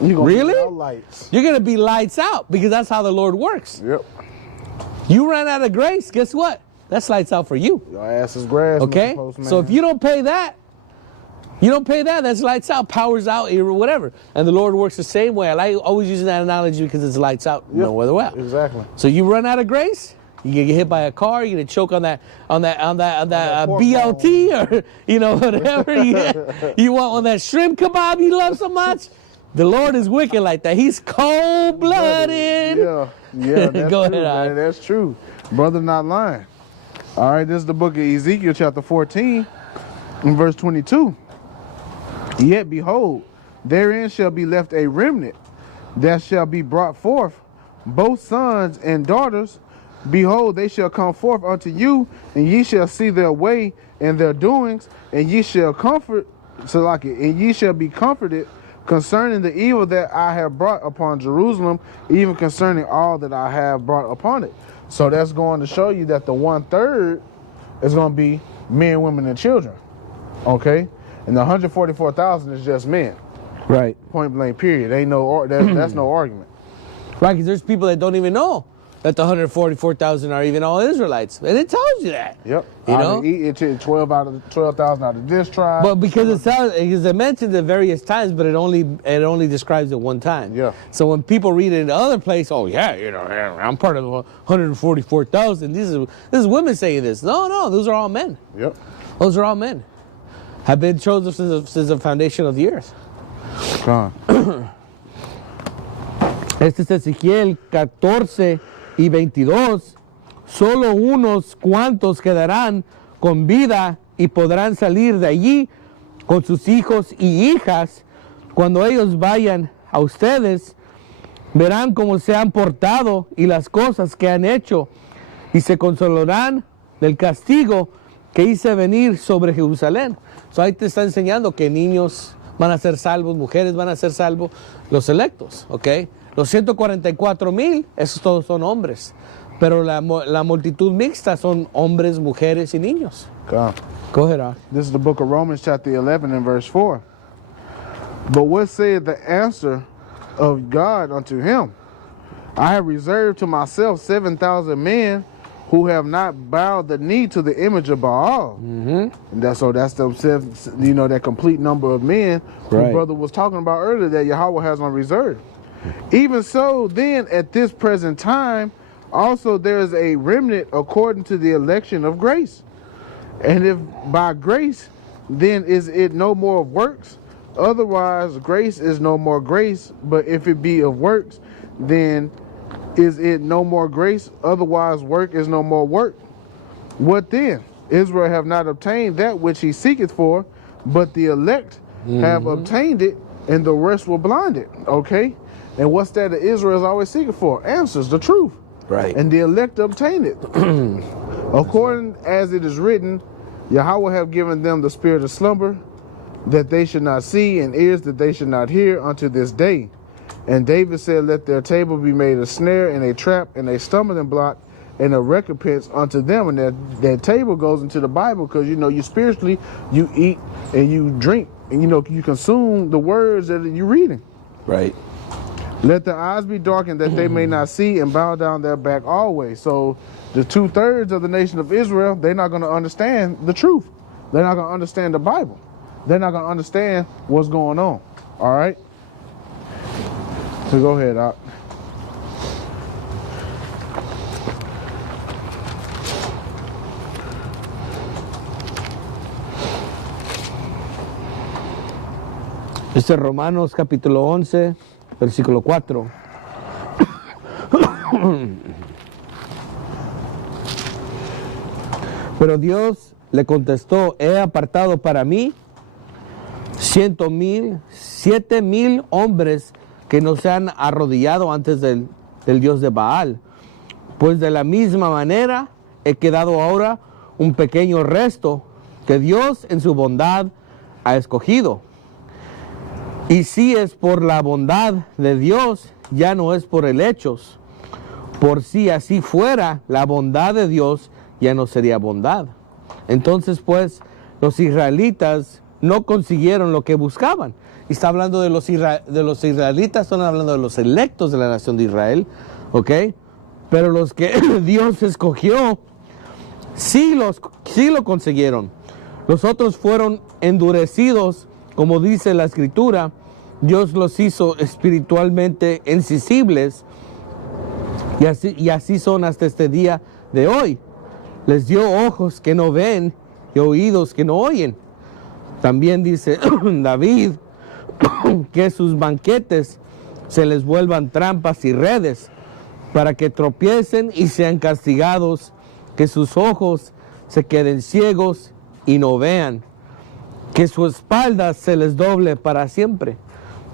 Really? You're gonna be lights out, because that's how the Lord works. Yep. You ran out of grace, guess what? That's lights out for you. Your ass is grass. Okay? So if you don't pay that, that's lights out, powers out, or whatever. And the Lord works the same way. I like always using that analogy because it's lights out, no other way. Exactly. So you run out of grace, you get hit by a car, you're gonna choke on that BLT, or you know, whatever. You want on that shrimp kebab you love so much. The Lord is wicked like that. He's cold-blooded. Yeah, that's Go true, ahead, man. That's true. Brother not lying. All right, this is the book of Ezekiel chapter 14 and verse 22. Yet behold, therein shall be left a remnant that shall be brought forth, both sons and daughters. Behold, they shall come forth unto you, and ye shall see their way and their doings, and ye shall comfort, and ye shall be comforted concerning the evil that I have brought upon Jerusalem, even concerning all that I have brought upon it. So that's going to show you that the 1/3 is going to be men, women, and children. Okay? And the 144,000 is just men. Right. Point blank, period. Ain't no that's no argument. Right, because there's people that don't even know that the 144,000 are even all Israelites. And it tells you that. Yep. You know? It's 12,000 out of this tribe. But because it mentions it various times, but it only describes it one time. Yeah. So when people read it in other place, oh yeah, you know, I'm part of the 144,000. This is women saying this. No, those are all men. Yep. Those are all men. Have been chosen since the foundation of the earth. Este es Ezequiel 14 y 22. Solo unos cuantos quedarán con vida y podrán salir de allí con sus hijos y hijas. Cuando ellos vayan a ustedes, verán cómo se han portado y las cosas que han hecho, y se consolarán del castigo que hice venir sobre Jerusalén. So ahí te está enseñando que niños van a ser salvos, mujeres van a ser salvos, los electos, ¿ok? Los 144,000, esos todos son hombres. Pero la multitud mixta son hombres, mujeres y niños. Go ahead. This is the book of Romans chapter 11 and verse 4. But what saith the answer of God unto him? I have reserved to myself 7,000 men who have not bowed the knee to the image of Baal. And that's the, you know, that complete number of men the brother was talking about earlier that Yahweh has on reserve. Even so, then at this present time, also there is a remnant according to the election of grace. And if by grace, then is it no more of works? Otherwise, grace is no more grace. But if it be of works, then is it no more grace? Otherwise, work is no more work. What then? Israel have not obtained that which he seeketh for, but the elect have obtained it, and the rest were blinded. Okay? And what's that Israel is always seeking for? Answers, the truth. Right. And the elect obtained it. According as it is written, Yahweh have given them the spirit of slumber, that they should not see, and ears that they should not hear unto this day. And David said, let their table be made a snare and a trap and a stumbling block and a recompense unto them. And that table goes into the Bible because, you know, you spiritually, you eat and you drink and, you know, you consume the words that you're reading. Right. Let their eyes be darkened that they may not see, and bow down their back always. So the 2/3 of the nation of Israel, they're not going to understand the truth. They're not going to understand the Bible. They're not going to understand what's going on. All right? So go ahead, Doc. Este es Romanos capítulo 11, versículo 4. Pero Dios le contestó, he apartado para mí 7,000 hombres que no se han arrodillado antes del Dios de Baal. Pues de la misma manera he quedado ahora un pequeño resto que Dios en su bondad ha escogido. Y si es por la bondad de Dios, ya no es por el hechos. Por si así fuera, la bondad de Dios ya no sería bondad. Entonces, pues, los israelitas no consiguieron lo que buscaban. Y está hablando de los israelitas, están hablando de los electos de la nación de Israel, ¿ok? Pero los que Dios escogió, sí lo consiguieron. Los otros fueron endurecidos, como dice la Escritura. Dios los hizo espiritualmente insensibles, y así son hasta este día de hoy. Les dio ojos que no ven y oídos que no oyen. También dice David que sus banquetes se les vuelvan trampas y redes, para que tropiecen y sean castigados, que sus ojos se queden ciegos y no vean, que su espalda se les doble para siempre.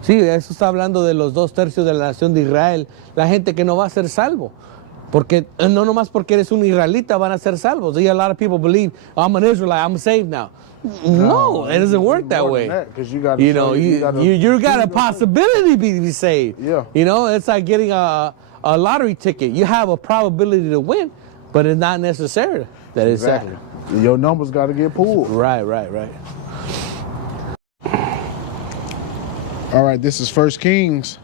Sí, eso está hablando de los 2/3 de la nación de Israel, la gente que no va a ser salvo. Porque no nomás porque eres un israelita van a ser salvos. A lot of people believe, oh, I'm an Israelite, I'm saved now. No, it doesn't work that way. You got a possibility to be saved. Yeah. You know, it's like getting a lottery ticket. You have a probability to win, but it's not necessary that it's Exactly. Your numbers got to get pulled. Right. All right, this is 1 Kings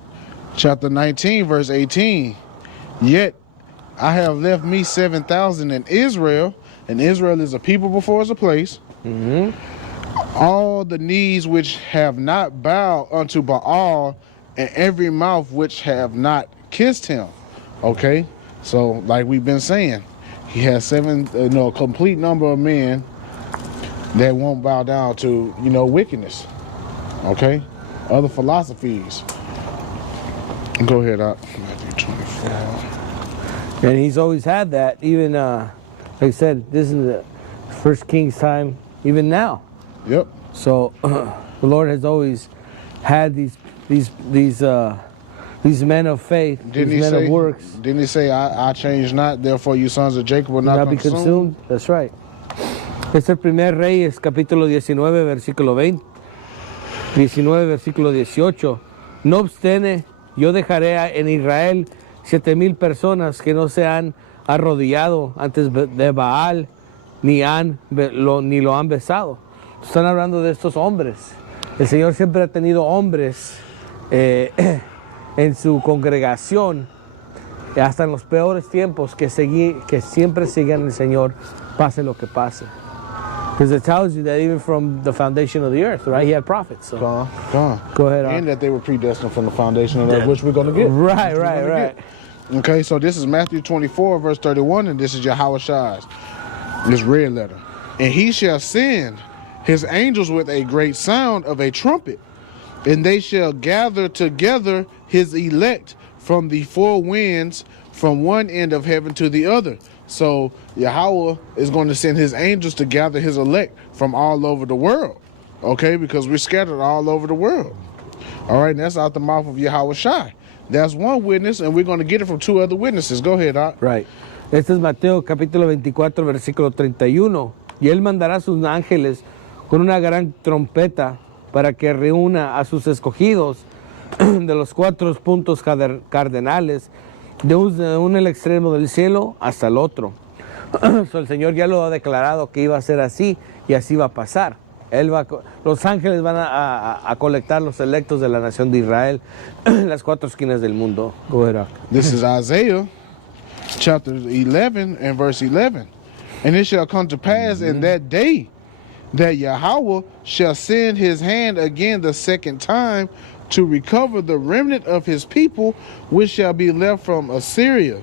chapter 19, verse 18. Yet I have left me 7,000 in Israel, and Israel is a people before it's a place. Mm-hmm. All the knees which have not bowed unto Baal, and every mouth which have not kissed him. Okay, so like we've been saying, he has a complete number of men that won't bow down to, wickedness. Okay, other philosophies. Go ahead, Matthew 24. And he's always had that, even like I said, this is the 1 Kings time, even now. Yep. So the Lord has always had these men of faith, these men of works. Didn't he say, I change not, therefore you sons of Jacob will not be consumed? That's right. Es el primer Reyes, capítulo 19, versículo 20. 19, versículo 18. No obstante, yo dejaré en Israel 7,000 personas que no se han arrodillado antes de Baal, ni lo han besado. Están hablando de estos hombres. El Señor siempre ha tenido hombres en su congregación, hasta en los peores tiempos, que siempre sigan al Señor, pase lo que pase. Because it tells you that even from the foundation of the earth, right? He had prophets. So. Go ahead. And that they were predestined from the foundation of the earth, which we're going to get. Right. Okay, so this is Matthew 24, verse 31, and this is Yahushai's, this red letter. And he shall send his angels with a great sound of a trumpet, and they shall gather together his elect from the four winds, from one end of heaven to the other. So Yahweh is going to send his angels to gather his elect from all over the world, okay, because we're scattered all over the world. All right, and that's out the mouth of Yahushai. That's one witness, and we're going to get it from two other witnesses. Go ahead, Doc. Right. Este es Mateo capítulo 24, versículo 31. Y él mandará a sus ángeles con una gran trompeta para que reúna a sus escogidos de los 4 puntos cardenales, de un el extremo del cielo hasta el otro. So, el Señor ya lo ha declarado que iba a ser así, y así va a pasar. Los ángeles van a colectar los electos de la nación de Israel en las 4 esquinas del mundo. Go ahead. This is Isaiah chapter 11 and verse 11. And it shall come to pass in that day that Yahweh shall send his hand again the second time to recover the remnant of his people, which shall be left from Assyria,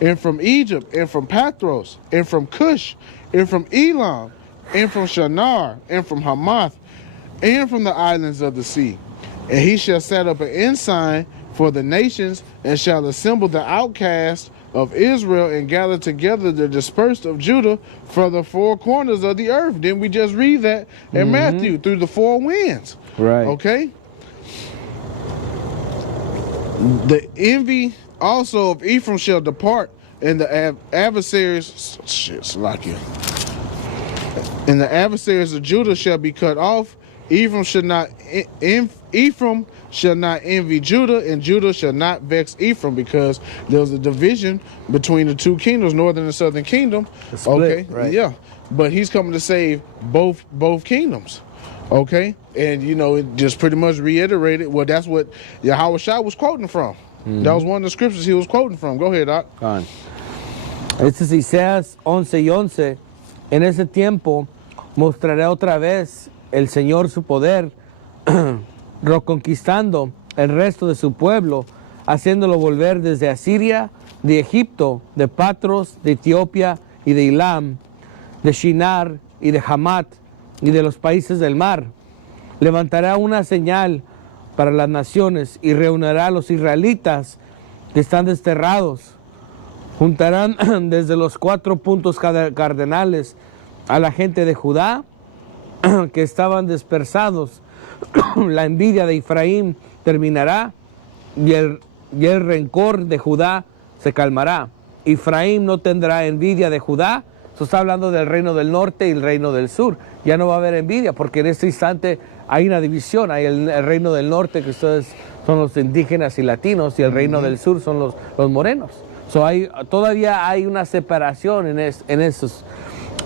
and from Egypt, and from Pathros, and from Cush, and from Elam, and from Shinar, and from Hamath, and from the islands of the sea. And he shall set up an ensign for the nations, and shall assemble the outcasts of Israel, and gather together the dispersed of Judah from the four corners of the earth. Didn't we just read that in Matthew, through the four winds? Right. Okay. The envy also of Ephraim shall depart, and the adversaries, and the adversaries of Judah shall be cut off. Ephraim shall not envy Judah, and Judah shall not vex Ephraim, because there was a division between the two kingdoms, northern and southern kingdom. Split, right. Yeah, but he's coming to save both kingdoms. Okay, and you know, it just pretty much reiterated. Well, that's what Yahweh Shai was quoting from. That was one of the scriptures he was quoting from. Go ahead, Doc. Este es Isaías 11:11. En ese tiempo mostrará otra vez el Señor su poder, reconquistando el resto de su pueblo, haciéndolo volver desde Asiria, de Egipto, de Patros, de Etiopía y de Elam, de Shinar y de Hamat y de los países del mar. Levantará una señal para las naciones y reunirá a los israelitas que están desterrados. Juntarán desde los 4 puntos cardenales a la gente de Judá que estaban dispersados. La envidia de Efraín terminará y el rencor de Judá se calmará. Efraín no tendrá envidia de Judá. Eso está hablando del reino del norte y el reino del sur. Ya no va a haber envidia, porque en este instante hay una división. Hay el reino del norte, que ustedes son los indígenas y latinos, y el reino del sur son los morenos. Todavía hay una separación en esos.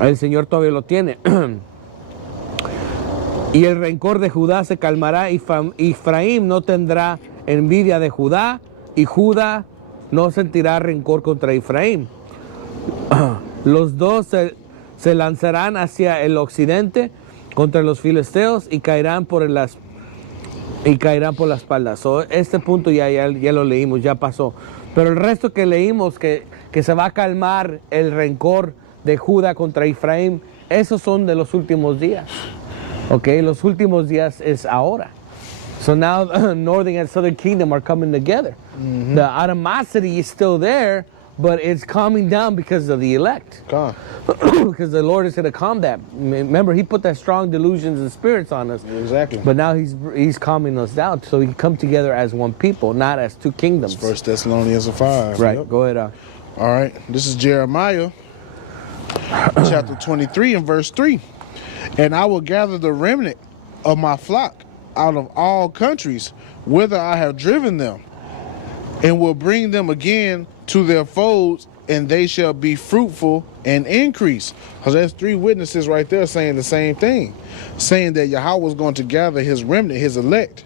El Señor todavía lo tiene. Y el rencor de Judá se calmará. Efraín no tendrá envidia de Judá, y Judá no sentirá rencor contra Efraín. Los dos se lanzarán hacia el occidente contra los filisteos y caerán por la espalda. Este punto ya lo leímos, ya pasó. Pero el resto que leímos, que se va a calmar el rencor de Judá contra Efraín, esos son de los últimos días. Okay, los últimos días es ahora. So now northern and southern kingdom are coming together. The animosity is still there, but it's calming down because of the elect. Because the Lord is going to calm that. Remember, he put that strong delusions and spirits on us. Exactly. But now he's calming us down, so we can come together as one people, not as two kingdoms. 1 Thessalonians 5. Right. Yep. Go ahead. All right. This is Jeremiah chapter 23 and verse 3. And I will gather the remnant of my flock out of all countries whither I have driven them, and will bring them again to their folds, and they shall be fruitful and increase. Because there's 3 witnesses right there saying the same thing, saying that Yahweh was going to gather his remnant, his elect,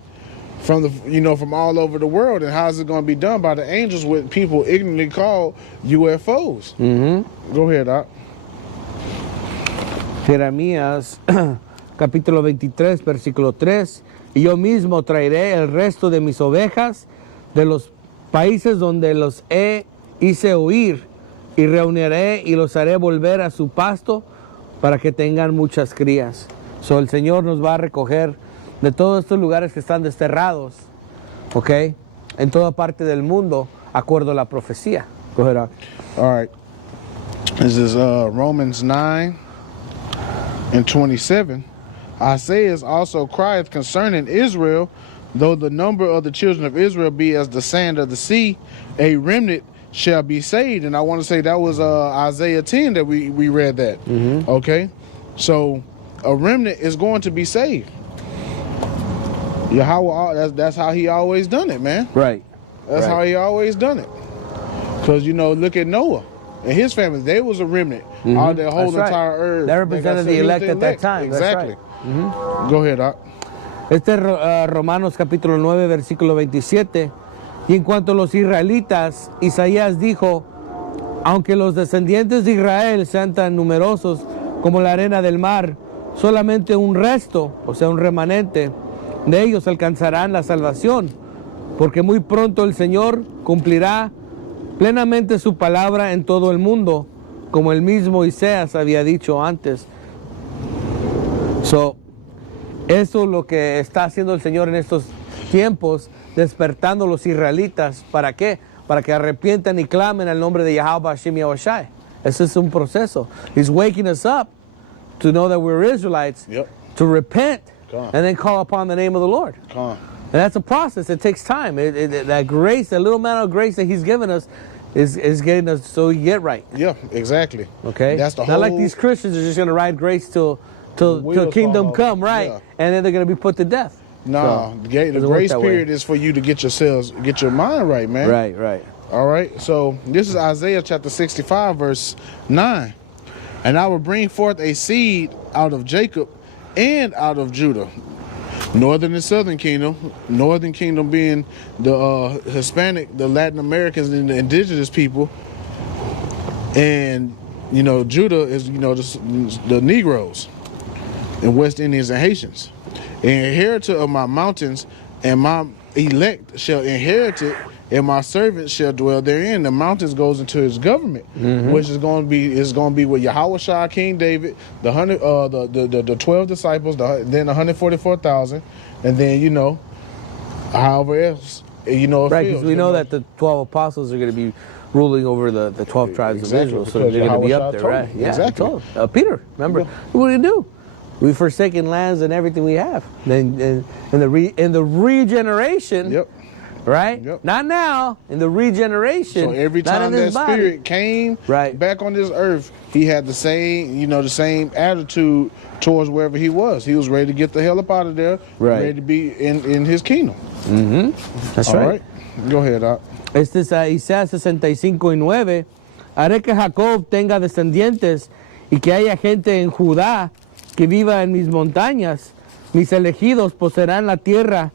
from from all over the world. And how is it going to be done? By the angels, with people ignorantly called UFOs. Go ahead, Doc. Jeremías capítulo 23, versículo 3. Y yo mismo traeré el resto de mis ovejas de los países donde los hice huir, y reuniré y los haré volver a su pasto para que tengan muchas crías. El Señor nos va a recoger de todos estos lugares que están desterrados, ¿ok? En toda parte del mundo, acuerdo a la profecía. Go ahead. All right. This is Romans 9 and 27. Isaiah also crieth concerning Israel, though the number of the children of Israel be as the sand of the sea, a remnant shall be saved. And I want to say that was Isaiah 10 that we read that. Okay, so a remnant is going to be saved. Yahweh, that's how he always done it, man. Right. That's how he always done it. Because look at Noah and his family; they was a remnant. All the whole entire earth. They represented the elect at that time. Exactly. Go ahead, Doc. Este es Romanos capítulo 9, versículo 27. Y en cuanto a los israelitas, Isaías dijo: aunque los descendientes de Israel sean tan numerosos como la arena del mar, solamente un resto, o sea, un remanente de ellos alcanzarán la salvación, porque muy pronto el Señor cumplirá plenamente su palabra en todo el mundo, como el mismo Isaías había dicho antes. Eso es lo que está haciendo el Señor en estos tiempos, despertando a los israelitas. ¿Para qué? Para que arrepientan y clamen al nombre de Yahweh Hashem Yahushai. Ese es un proceso. He's waking us up to know that we're Israelites, to repent, and then call upon the name of the Lord. And that's a process. It takes time. That grace, that little amount of grace that He's given us, is getting us so we get right. Yeah, exactly. Okay? That's the Not whole... like these Christians are just going to ride grace till kingdom come, right? Yeah. And then they're going to be put to death. No, the grace period is for you to get your mind right, man. Right. All right, so this is Isaiah chapter 65, verse 9. And I will bring forth a seed out of Jacob and out of Judah, northern and southern kingdom, northern kingdom being the Hispanic, the Latin Americans and the indigenous people, and Judah is the Negroes and West Indians and Haitians. An inheritor of my mountains, and my elect shall inherit it, and my servants shall dwell therein. The mountains goes into His government, which is going to be with Yahweh King David, the 12 disciples, then 144,000, and then however else right, because we know that the 12 apostles are going to be ruling over the 12 tribes of Israel, so they're going to be up there, right? Yeah, exactly. Peter, remember, what did he do? We've forsaken lands and everything we have. Then in the regeneration, right? Yep. Not now, in the regeneration. So every time that Spirit came back on this earth, He had the same attitude towards wherever He was. He was ready to get the hell up out of there, ready to be in His kingdom. That's All right. Go ahead, Doc. Este es Isaías 65:9. Haré que Jacob tenga descendientes y que haya gente en Judá que viva en mis montañas. Mis elegidos poseerán la tierra.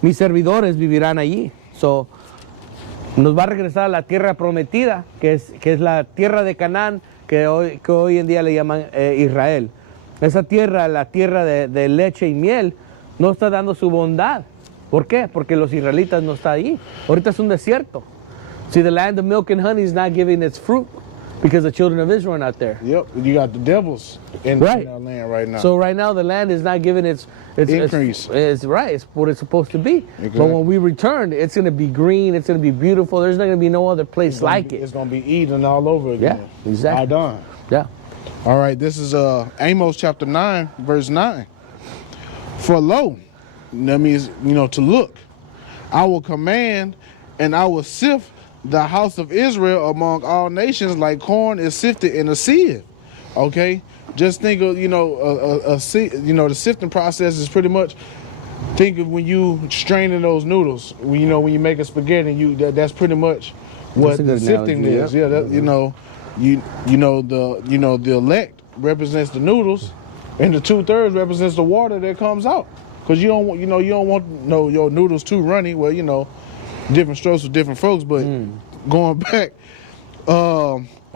Mis servidores vivirán allí. So, nos va a regresar a la tierra prometida, que es la tierra de Canaán, que hoy en día le llaman Israel. Esa tierra, la tierra de leche y miel, no está dando su bondad. ¿Por qué? Porque los israelitas no están ahí. Ahorita es un desierto. See, the land of milk and honey is not giving its fruit because the children of Israel are not there. Yep, you got the devils in that land right now. So right now the land is not giving its increase. It's right. It's what it's supposed to be. Exactly. But when we return, it's going to be green. It's going to be beautiful. There's not going to be no other place like it. It's going to be Eden all over again. Yeah, exactly. All done. Yeah. All right, this is Amos chapter 9, verse 9. For lo, that means, to look. I will command and I will sift the house of Israel among all nations like corn is sifted in a sieve. Okay? Just think of, the sifting process is pretty much, think of when you straining those noodles. When you make a spaghetti, that's pretty much what the sifting is. Yeah, that, the elect represents the noodles, and the 2/3 represents the water that comes out. Because you don't want your noodles too runny. Well, different strokes for different folks. But going back,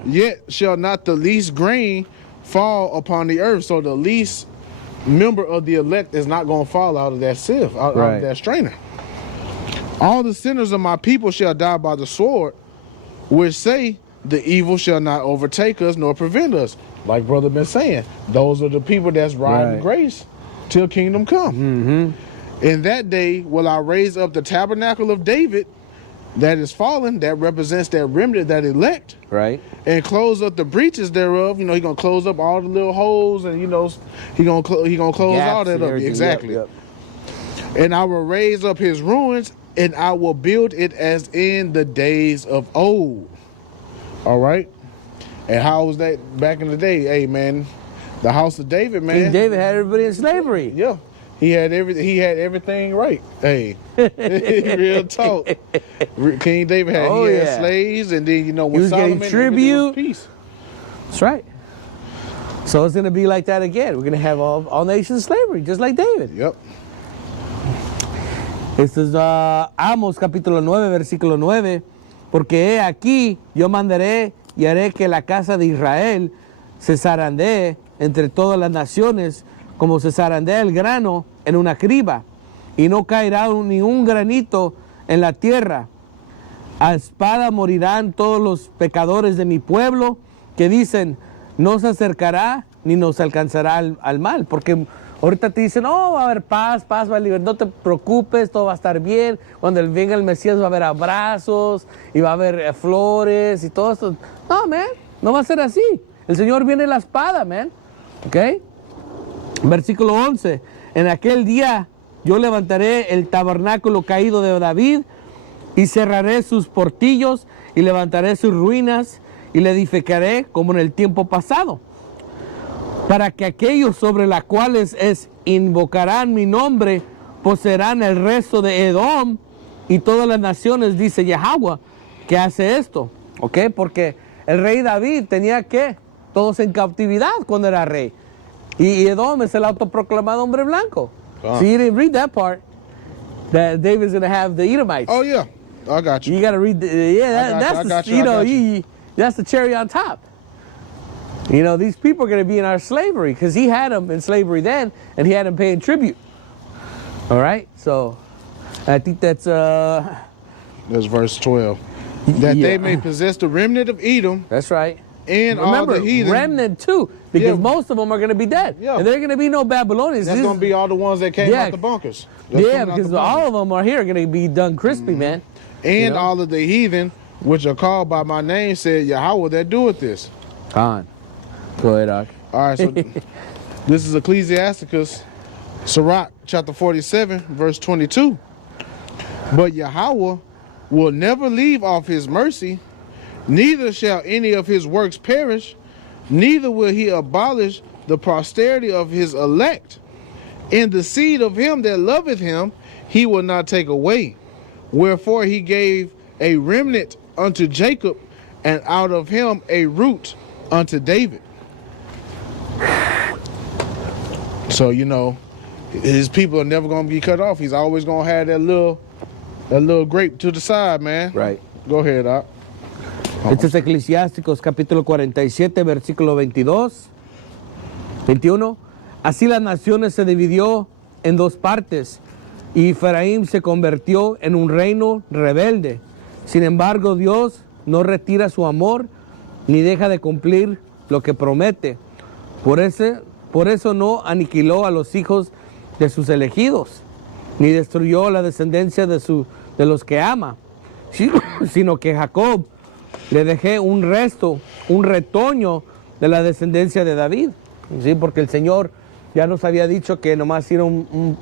yet shall not the least grain fall upon the earth. So the least member of the elect is not going to fall out of that sieve, out of that strainer. All the sinners of my people shall die by the sword, which say the evil shall not overtake us nor prevent us. Like brother been saying, those are the people that's riding grace till kingdom come. In that day will I raise up the tabernacle of David that is fallen, that represents that remnant, that elect, and close up the breaches thereof. He gonna close up all the little holes, and he gonna close all that up. Exactly. Yep. And I will raise up his ruins, and I will build it as in the days of old. All right. And how was that back in the day? Hey, man, the house of David, man. King David had everybody in slavery. Yeah. He had everything right. Hey, real talk. King David had slaves, and then when he was Solomon getting tribute. Peace. That's right. So it's going to be like that again. We're going to have all nations slavery, just like David. Yep. Este es Amos capítulo 9, versículo 9. Porque he aquí, yo mandaré y haré que la casa de Israel se zarandee entre todas las naciones, como se zarandea el grano en una criba, y no caerá ni un granito en la tierra. A espada morirán todos los pecadores de mi pueblo, que dicen, no se acercará ni nos alcanzará al mal. Porque Ahorita te dicen, oh, va a haber paz, va a haber libertad, no te preocupes, todo va a estar bien. Cuando venga el Mesías va a haber abrazos y va a haber flores y todo esto. No, man, no va a ser así. El Señor viene la espada, man. ¿Ok? Versículo 11. En aquel día yo levantaré el tabernáculo caído de David y cerraré sus portillos y levantaré sus ruinas y le edificaré como en el tiempo pasado, para que aquellos sobre los cuales invocarán mi nombre poseerán el resto de Edom y todas las naciones, dice Yahweh, que hace esto. ¿Ok? Porque el rey David tenía que todos en cautividad cuando era rey. Y Edom es el autoproclamado hombre blanco. So you didn't read that part, that David's going to have the Edomites. Oh, yeah. I got you. You got to read that's the cherry on top. You know, these people are going to be in our slavery because he had them in slavery then and he had them paying tribute. All right? So I think that's verse 12. That they may possess the remnant of Edom. That's right. And remember, all the heathen. Remnant too, because most of them are going to be dead. Yeah. And there are going to be no Babylonians. That's going to be all the ones that came out the bunkers. Because all of them are here going to be done crispy, man. And all of the heathen, which are called by my name, said, Yahweh, that doeth this. Go ahead, Doc. All right, so this is Ecclesiasticus, Sirach, chapter 47, verse 22. But Yahweh will never leave off his mercy, neither shall any of his works perish, neither will he abolish the posterity of his elect. In the seed of him that loveth him, he will not take away. Wherefore he gave a remnant unto Jacob, and out of him a root unto David. So, you know, his people are never going to be cut off. He's always going to have that little grape to the side, man. Right. Go ahead, Doc. Este es Eclesiásticos capítulo 47, versículo 21. Así las naciones se dividió en dos partes, y Efraín se convirtió en un reino rebelde. Sin embargo, Dios no retira su amor, ni deja de cumplir lo que promete. Por eso no aniquiló a los hijos de sus elegidos, ni destruyó la descendencia de los que ama, sino que Jacob le dejé un retoño de la descendencia de David. ¿Sí? Porque el Señor ya nos había dicho que nomás era un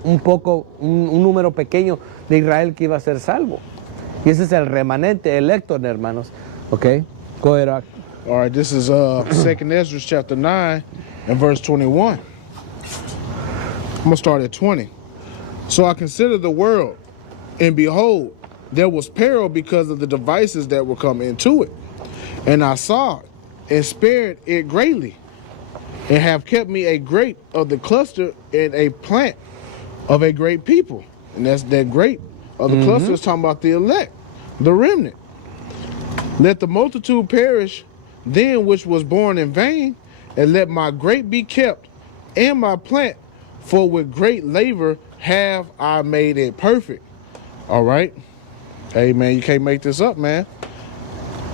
número pequeño de Israel que iba a ser salvo. Y ese es el remanente electo, hermanos. Okay? Go ahead. All right, this is 2nd Ezra chapter 9 and verse 21. I'm going to start at 20. So I considered the world, and behold, there was peril because of the devices that were come into it. And I saw it, and spared it greatly, and have kept me a grape of the cluster and a plant of a great people. And that's that grape of the cluster is talking about the elect, the remnant. Let the multitude perish then which was born in vain, and let my grape be kept, and my plant, for with great labor have I made it perfect. All right? Hey, man, you can't make this up, man.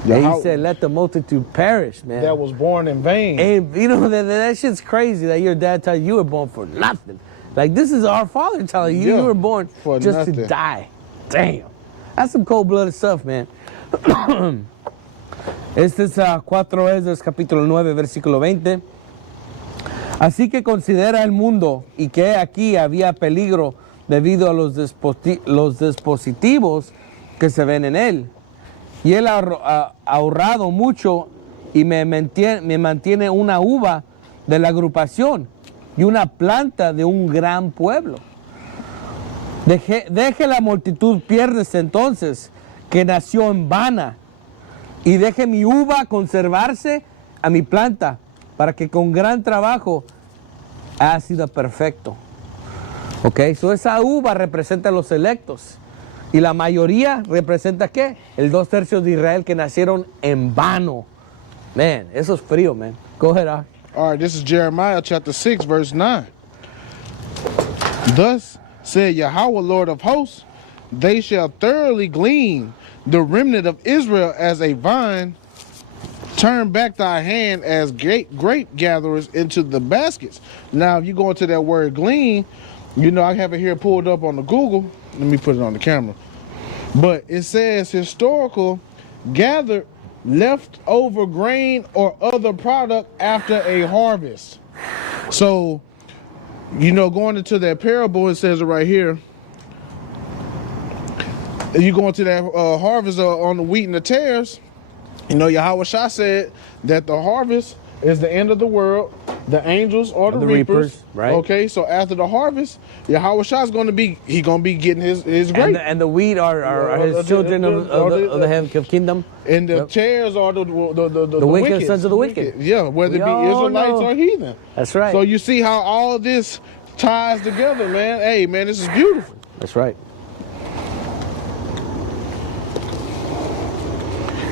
Yeah, he said, let the multitude perish, man. That was born in vain. And, you know, that shit's crazy that your dad tells you were born for nothing. Like, this is our father telling you you were born for just nothing. To die. Damn. That's some cold-blooded stuff, man. Este es 4 Esdras, capítulo 9, versículo 20. Así que considera el mundo y que aquí había peligro debido a los dispositivos que se ven en él. Y él ha ahorrado mucho y me mantiene una uva de la agrupación y una planta de un gran pueblo. Deje la multitud piérdese entonces, que nació en vana, y deje mi uva conservarse a mi planta, para que con gran trabajo ha sido perfecto. Ok, so esa uva representa a los electos. Y la mayoría representa ¿qué? El 2/3 de Israel que nacieron en vano. Man, eso es frío, man. Go ahead, All right, this is Jeremiah chapter 6, verse 9. Thus said Yahweh, Lord of hosts, they shall thoroughly glean the remnant of Israel as a vine Turn back thy hand as grape gatherers into the baskets. Now, if you go into that word glean, you know, I have it here pulled up on the Google. Let me put it on the camera. But it says historical gathered leftover grain or other product after a harvest. So, you know, going into that parable, it says it right here. You go into that harvest on the wheat and the tares. You know, Yahweh Shah said that the harvest is the end of the world. The angels are the reapers. Right. Okay, so after the harvest, Yahweh Shah is going to be, getting his grape. And the wheat are his children of the kingdom. And the tares are the wicked sons of the wicked. Yeah, whether it be Israelites or heathen. That's right. So you see how all this ties together, man. Hey, man, this is beautiful. That's right.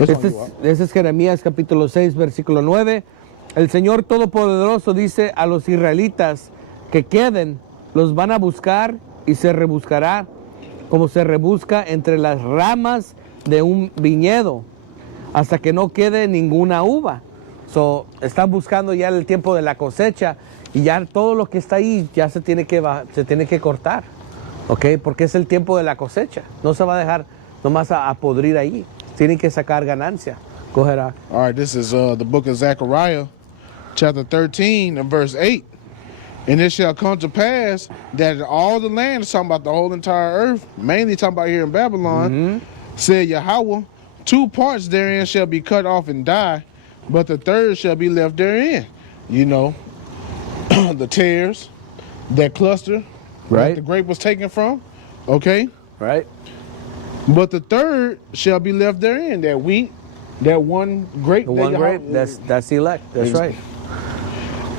Este es Jeremías capítulo 6, versículo 9. El Señor Todopoderoso dice a los israelitas que queden, los van a buscar y se rebuscará como se rebusca entre las ramas de un viñedo hasta que no quede ninguna uva. So, están buscando ya el tiempo de la cosecha y ya todo lo que está ahí ya se tiene que cortar, ¿ok? Porque es el tiempo de la cosecha. No se va a dejar nomás a podrir ahí. Tienen que sacar ganancia. Go ahead. All right, this is the book of Zechariah, chapter 13 and verse 8. And it shall come to pass that all the land, is talking about the whole entire earth, mainly talking about here in Babylon, said Yahweh, 2 parts therein shall be cut off and die, but the third shall be left therein. You know, the tares, that cluster, right? The grape was taken from, okay? Right. But the third shall be left therein, that wheat, that one grape. The one grape, that's the elect. That's right.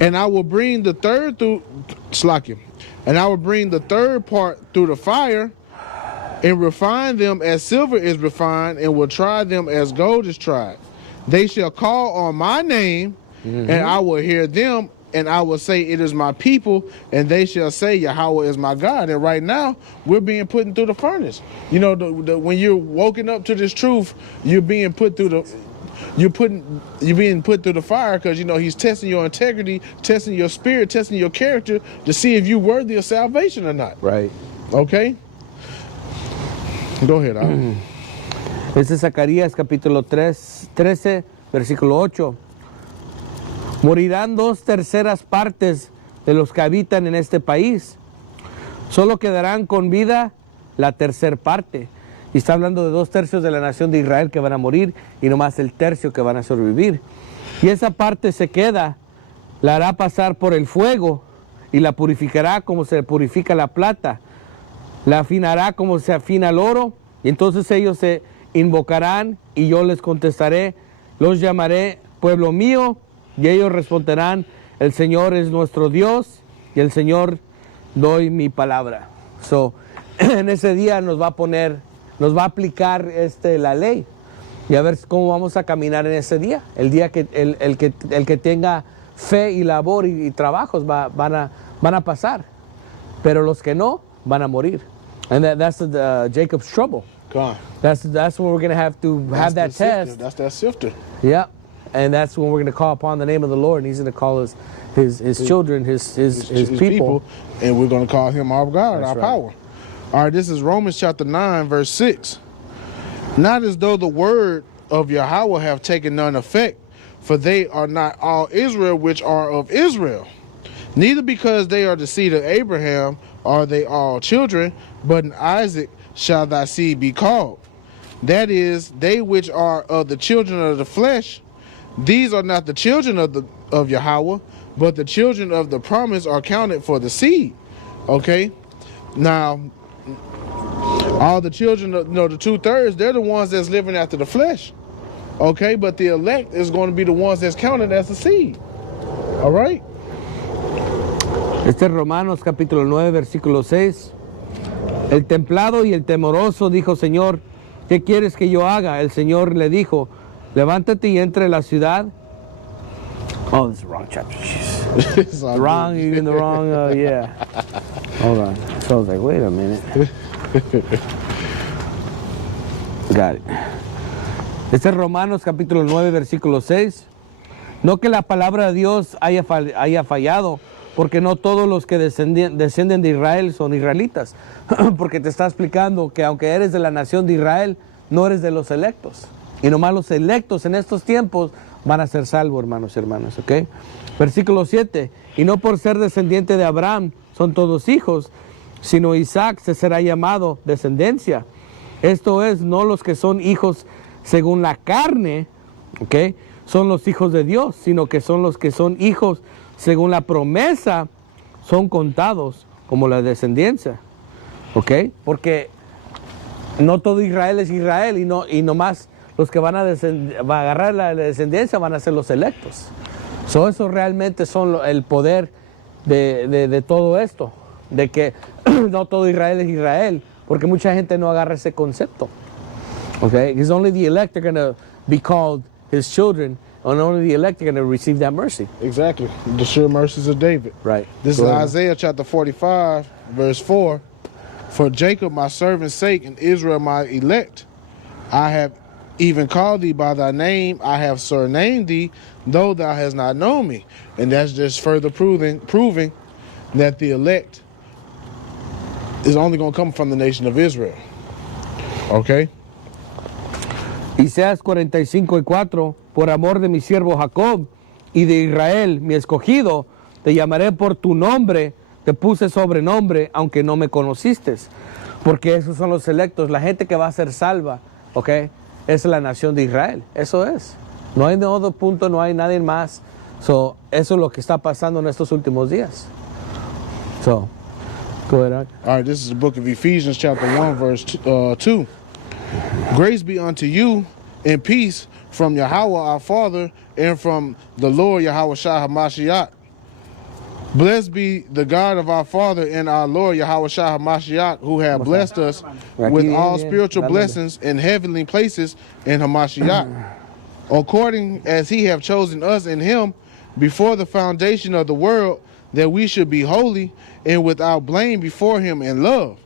And I will bring the third through Slakia. And I will bring the third part through the fire and refine them as silver is refined and will try them as gold is tried. They shall call on my name and I will hear them and I will say it is my people and they shall say Yahweh is my God. And right now we're being put through the furnace. You know, when you're woken up to this truth, you're being put through the you're being put through the fire because, you know, he's testing your integrity, testing your spirit, testing your character to see if you're worthy of salvation or not. Right. Okay? Go ahead, Al. Este es Zacarías capítulo 13, versículo 8. Morirán 2/3 partes de los que habitan en este país. Solo quedarán con vida la 1/3 parte. Y está hablando de 2/3 de la nación de Israel que van a morir y nomás el 1/3 que van a sobrevivir. Y esa parte se queda, la hará pasar por el fuego y la purificará como se purifica la plata. La afinará como se afina el oro. Y entonces ellos se invocarán y yo les contestaré. Los llamaré pueblo mío y ellos responderán, el Señor es nuestro Dios y el Señor doy mi palabra. So, en ese día nos va a aplicar la ley y a ver cómo vamos a caminar en ese día. El día que el que tenga fe y labor y trabajos van a pasar, pero los que no van a morir. And that's Jacob's trouble. That's when we're going to have that test. That's that sifter. Yeah. And that's when we're going to call upon the name of the Lord, and he's going to call us his children, his people. And we're going to call him our God, That's our right. power. All right, this is Romans chapter 9, verse 6. Not as though the word of Yahweh have taken none effect, for they are not all Israel which are of Israel. Neither because they are the seed of Abraham are they all children, but in Isaac shall thy seed be called. That is, they which are of the children of the flesh, these are not the children of Yahweh, but the children of the promise are counted for the seed. Okay? Now, all the children, the 2/3, they're the ones that's living after the flesh. Okay? But the elect is going to be the ones that's counted as the seed. All right? Este es Romanos capítulo 9, versículo 6. El templado y el temoroso dijo, Señor, ¿qué quieres que yo haga? El Señor le dijo, levántate y entre la ciudad. Oh, this is the wrong chapter. Jeez. Wrong, you in the wrong, yeah. Hold on. So I was like, wait a minute. Got it. Este es Romanos capítulo 9, versículo 6. No que la palabra de Dios haya fallado, porque no todos los que descienden de Israel son israelitas. Porque te está explicando que aunque eres de la nación de Israel, no eres de los electos. Y nomás los electos en estos tiempos van a ser salvos, hermanos y hermanas, ¿ok? Versículo 7. Y no por ser descendiente de Abraham son todos hijos, sino Isaac se será llamado descendencia. Esto es, no los que son hijos según la carne, ¿ok?, son los hijos de Dios, sino que son los que son hijos según la promesa, son contados como la descendencia, ¿ok? Porque no todo Israel es Israel y nomás los que van a agarrar la descendencia van a ser los electos. Eso realmente son el poder de todo esto, de que no todo Israel es Israel, porque mucha gente no agarra ese concepto. Okay, because only the elect are going to be called his children, and only the elect are going to receive that mercy. Exactly. The sure mercies of David. Right. This is Isaiah chapter 45, verse 4. For Jacob my servant's sake, and Israel my elect, I have even called thee by thy name, I have surnamed thee, though thou hast not known me. And that's just further proving that the elect is only going to come from the nation of Israel. Okay? Isaías 45:4, por amor de mi siervo Jacob y de Israel, mi escogido, te llamaré por tu nombre, te puse sobrenombre, aunque no me conociste. Porque esos son los electos, la gente que va a ser salva, ¿ok? Es la nación de Israel, eso es. No hay de otro punto, no hay nadie más. Eso es lo que está pasando en estos últimos días. Go ahead. All right, this is the book of Ephesians chapter 1, verse 2. Grace be unto you and peace from Yahweh our Father and from the Lord Yahweh Shah HaMashiach. Blessed be the God of our Father and our Lord Yahweh Shah HaMashiach, who have blessed us with all spiritual blessings in heavenly places in Hamashiach, according as he have chosen us in him before the foundation of the world, that we should be holy and without blame before him in love,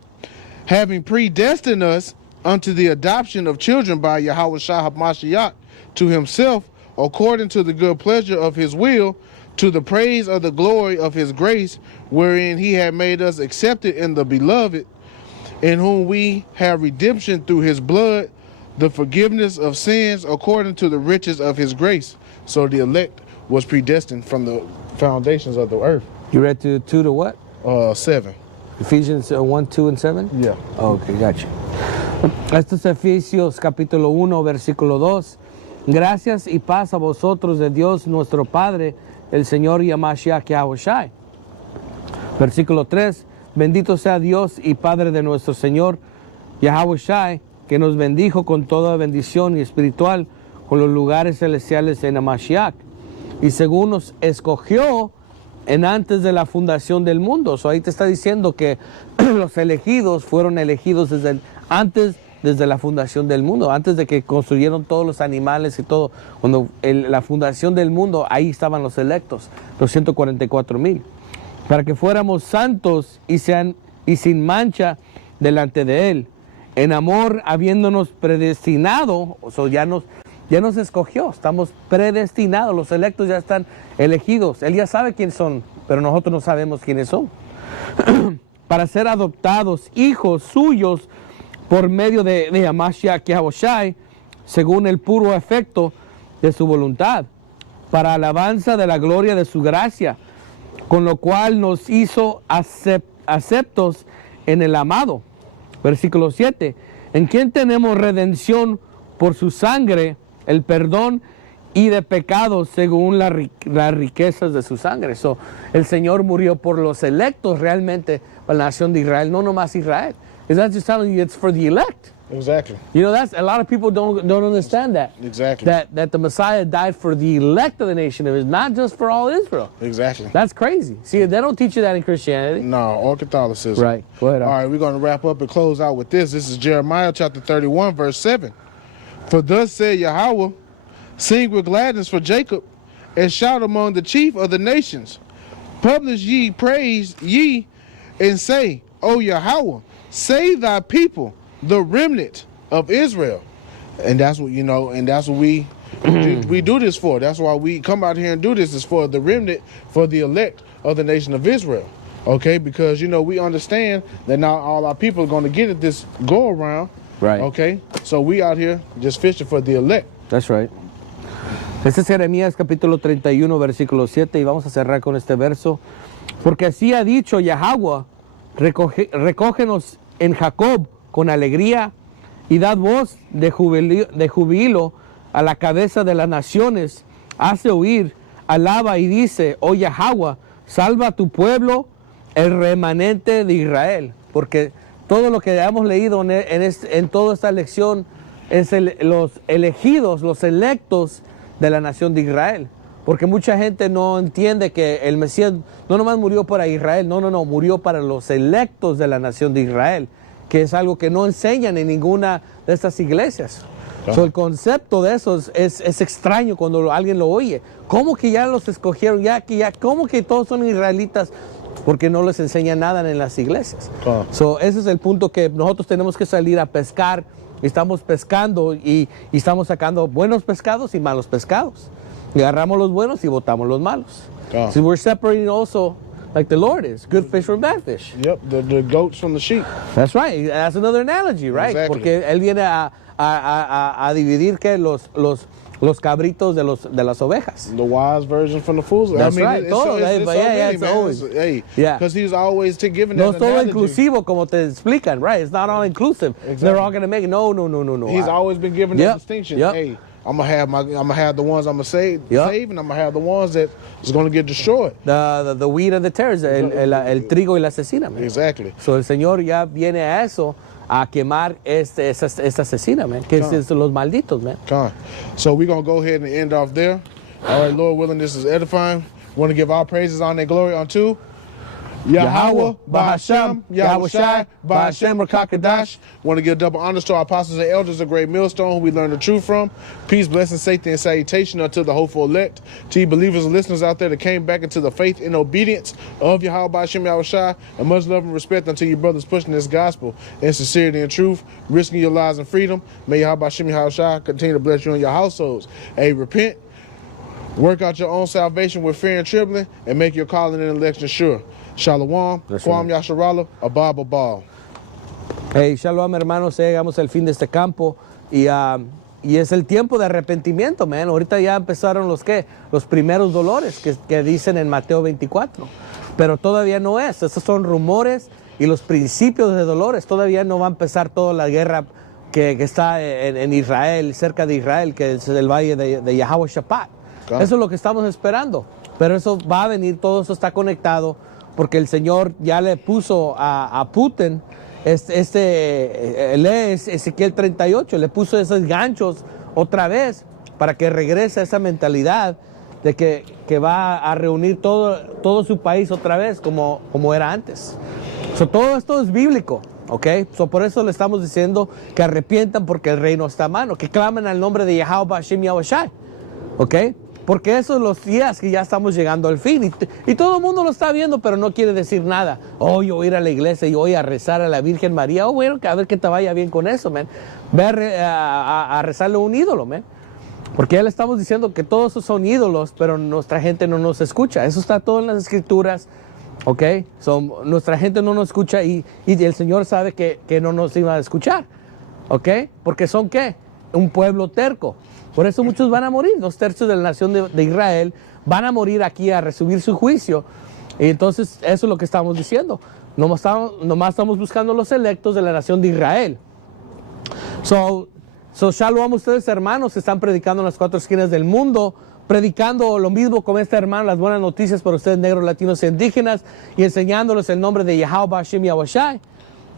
having predestined us unto the adoption of children by Yahweh Shah HaMashiach to himself, according to the good pleasure of his will, to the praise of the glory of his grace, wherein he had made us accepted in the beloved, in whom we have redemption through his blood, the forgiveness of sins, according to the riches of his grace. So the elect was predestined from the foundations of the earth. You read to 2 to what? 7. Ephesians 1, 2, and 7? Yeah. Okay, gotcha. Esto es Efesios capítulo 1, versículo 2. Gracias y paz a vosotros de Dios nuestro Padre, el Señor Yamashiach Yahushai. Versículo 3. Bendito sea Dios y Padre de nuestro Señor Yahushai, que nos bendijo con toda bendición y espiritual con los lugares celestiales en Yamashiach. Y según nos escogió en antes de la fundación del mundo. Ahí te está diciendo que los elegidos fueron elegidos desde la fundación del mundo, antes de que construyeron todos los animales y todo. Cuando la fundación del mundo, ahí estaban los electos, los 144,000, para que fuéramos santos y sin mancha delante de él, en amor habiéndonos predestinado. Ya nos escogió, estamos predestinados, los electos ya están elegidos. Él ya sabe quiénes son, pero nosotros no sabemos quiénes son. Para ser adoptados hijos suyos por medio de Yamashiach Yahushai, según el puro efecto de su voluntad, para alabanza de la gloria de su gracia, con lo cual nos hizo aceptos en el amado. Versículo 7. En quien tenemos redención por su sangre, el perdón y de pecados según las riquezas de su sangre. El Señor murió por los electos realmente, para la nación de Israel, no nomás Israel. Is that just telling you it's for the elect? Exactly. You know, that's a lot of people don't understand that. Exactly. That the Messiah died for the elect of the nation of Israel, not just for all Israel. Exactly. That's crazy. See, they don't teach you that in Christianity. No, or Catholicism. Right. Go ahead. All right, we're going to wrap up and close out with this. This is Jeremiah chapter 31, verse 7. For thus said Yahweh, sing with gladness for Jacob, and shout among the chief of the nations. Publish ye, praise ye, and say, O Yahweh, save thy people, the remnant of Israel. And that's what, and that's what we do this for. That's why we come out here and do this, is for the remnant, for the elect of the nation of Israel. Okay, because we understand that not all our people are going to get it this go around. Right. Okay, so we out here just fishing for the elect. That's right. Este es Jeremías capítulo 31, versículo 7, y vamos a cerrar con este verso. Porque así ha dicho Yahweh, recógenos en Jacob con alegría y dad voz de jubilo a la cabeza de las naciones. Hace oír, alaba y dice, oh Yahweh, salva a tu pueblo, el remanente de Israel. Porque todo lo que hemos leído en toda esta lección es los elegidos, los electos de la nación de Israel. Porque mucha gente no entiende que el Mesías no nomás murió para Israel, no, murió para los electos de la nación de Israel, que es algo que no enseñan en ninguna de estas iglesias. So, el concepto de eso es extraño cuando alguien lo oye. ¿Cómo que ya los escogieron? ¿Cómo que todos son israelitas? Porque no les enseña nada en las iglesias. So, ese es el punto, que nosotros tenemos que salir a pescar. Estamos pescando y estamos sacando buenos pescados y malos pescados. Y agarramos los buenos y botamos los malos. So we're separating also, like the Lord is, good fish from bad fish. Yep, the goats from the sheep. That's right. That's another analogy, right? Exactly. Porque él viene a dividir que los cabritos de las ovejas. The wise version from the fools. That's right. It's Todo, so many, it's always. Because he's always giving No that es todo analogy. inclusivo como te explican, right? It's not all inclusive. Exactly. They're all going to make it. No. He's always been giving that distinction. Yep. Hey, I'm gonna have the ones I'm gonna save, Yep. and I'm gonna have the ones that is gonna get destroyed. The wheat and the tares, el trigo y la cecina. Man. Exactly. So el Señor ya viene a eso, a quemar esta cecina, man, que es los malditos, man. So we're gonna go ahead and end off there. All right, Lord willing, this is edifying. We want to give our praises, honor, and glory unto Yahweh, Bahasham, Yahweh Shai, Bahasham, Rakakadash. Want to give double honors to our apostles and elders, a great millstone who we learn the truth from. Peace, blessing, safety, and salutation unto the hopeful elect. To you believers and listeners out there that came back into the faith and obedience of Yahweh, Bahasham, Yahweh Shai, and much love and respect unto you brothers pushing this gospel in sincerity and truth, risking your lives and freedom. May Yahweh, Bahasham, Yahweh Shai continue to bless you and your households. Hey, repent, work out your own salvation with fear and trembling, and make your calling and election sure. Shalom, Kwam Yasharala, Abab Abal. Hey, shalom, hermanos, llegamos al fin de este campo y es el tiempo de arrepentimiento, man. Ahorita ya empezaron los primeros dolores que dicen en Mateo 24, pero todavía no es. Esos son rumores y los principios de dolores. Todavía no va a empezar toda la guerra que está en Israel, cerca de Israel, que es el valle de Yahweh Shaphat. Eso es lo que estamos esperando, pero eso va a venir, todo eso está conectado. Porque el Señor ya le puso a Putin, lee Ezequiel 38, le puso esos ganchos otra vez para que regrese a esa mentalidad de que va a reunir todo su país otra vez como era antes. Todo esto es bíblico, ¿ok? Por eso le estamos diciendo que arrepientan porque el reino está a mano, que clamen al nombre de Yahweh Bashim Yahweh Shai, ¿ok? Porque esos son los días que ya estamos llegando al fin. Y todo el mundo lo está viendo, pero no quiere decir nada. Oh, yo voy a ir a la iglesia y voy a rezar a la Virgen María. Oh, bueno, a ver que te vaya bien con eso, man. Ve a rezarle a un ídolo, man. Porque ya le estamos diciendo que todos esos son ídolos, pero nuestra gente no nos escucha. Eso está todo en las escrituras, ¿ok? Nuestra gente no nos escucha y el Señor sabe que no nos iba a escuchar, ¿ok? Porque son, ¿qué? Un pueblo terco. Por eso muchos van a morir, 2/3 de la nación de Israel van a morir aquí a recibir su juicio. Y entonces eso es lo que estamos diciendo. Nomás estamos buscando los electos de la nación de Israel. Shalom a ustedes, hermanos, que están predicando en las 4 esquinas del mundo, predicando lo mismo con este hermano, las buenas noticias para ustedes negros, latinos e indígenas, y enseñándoles el nombre de Yahweh Bashim Yahweh Shai.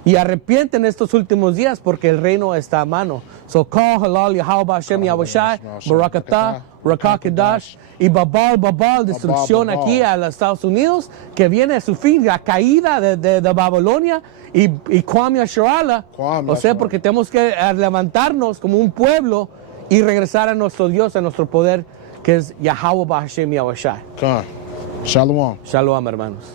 Y arrepienten estos últimos días porque el reino está a mano. Call halal Yahweh Bashim Yahweh Shai, Barakatah, Rakakadash, y Babal, destrucción aquí a los Estados Unidos, que viene a su fin, la caída de Babilonia, y Kwam Yasharala. O sea, porque tenemos que levantarnos como un pueblo y regresar a nuestro Dios, a nuestro poder, que es Yahweh Bashim Yahweh Shai. Shalom. Shalom, hermanos.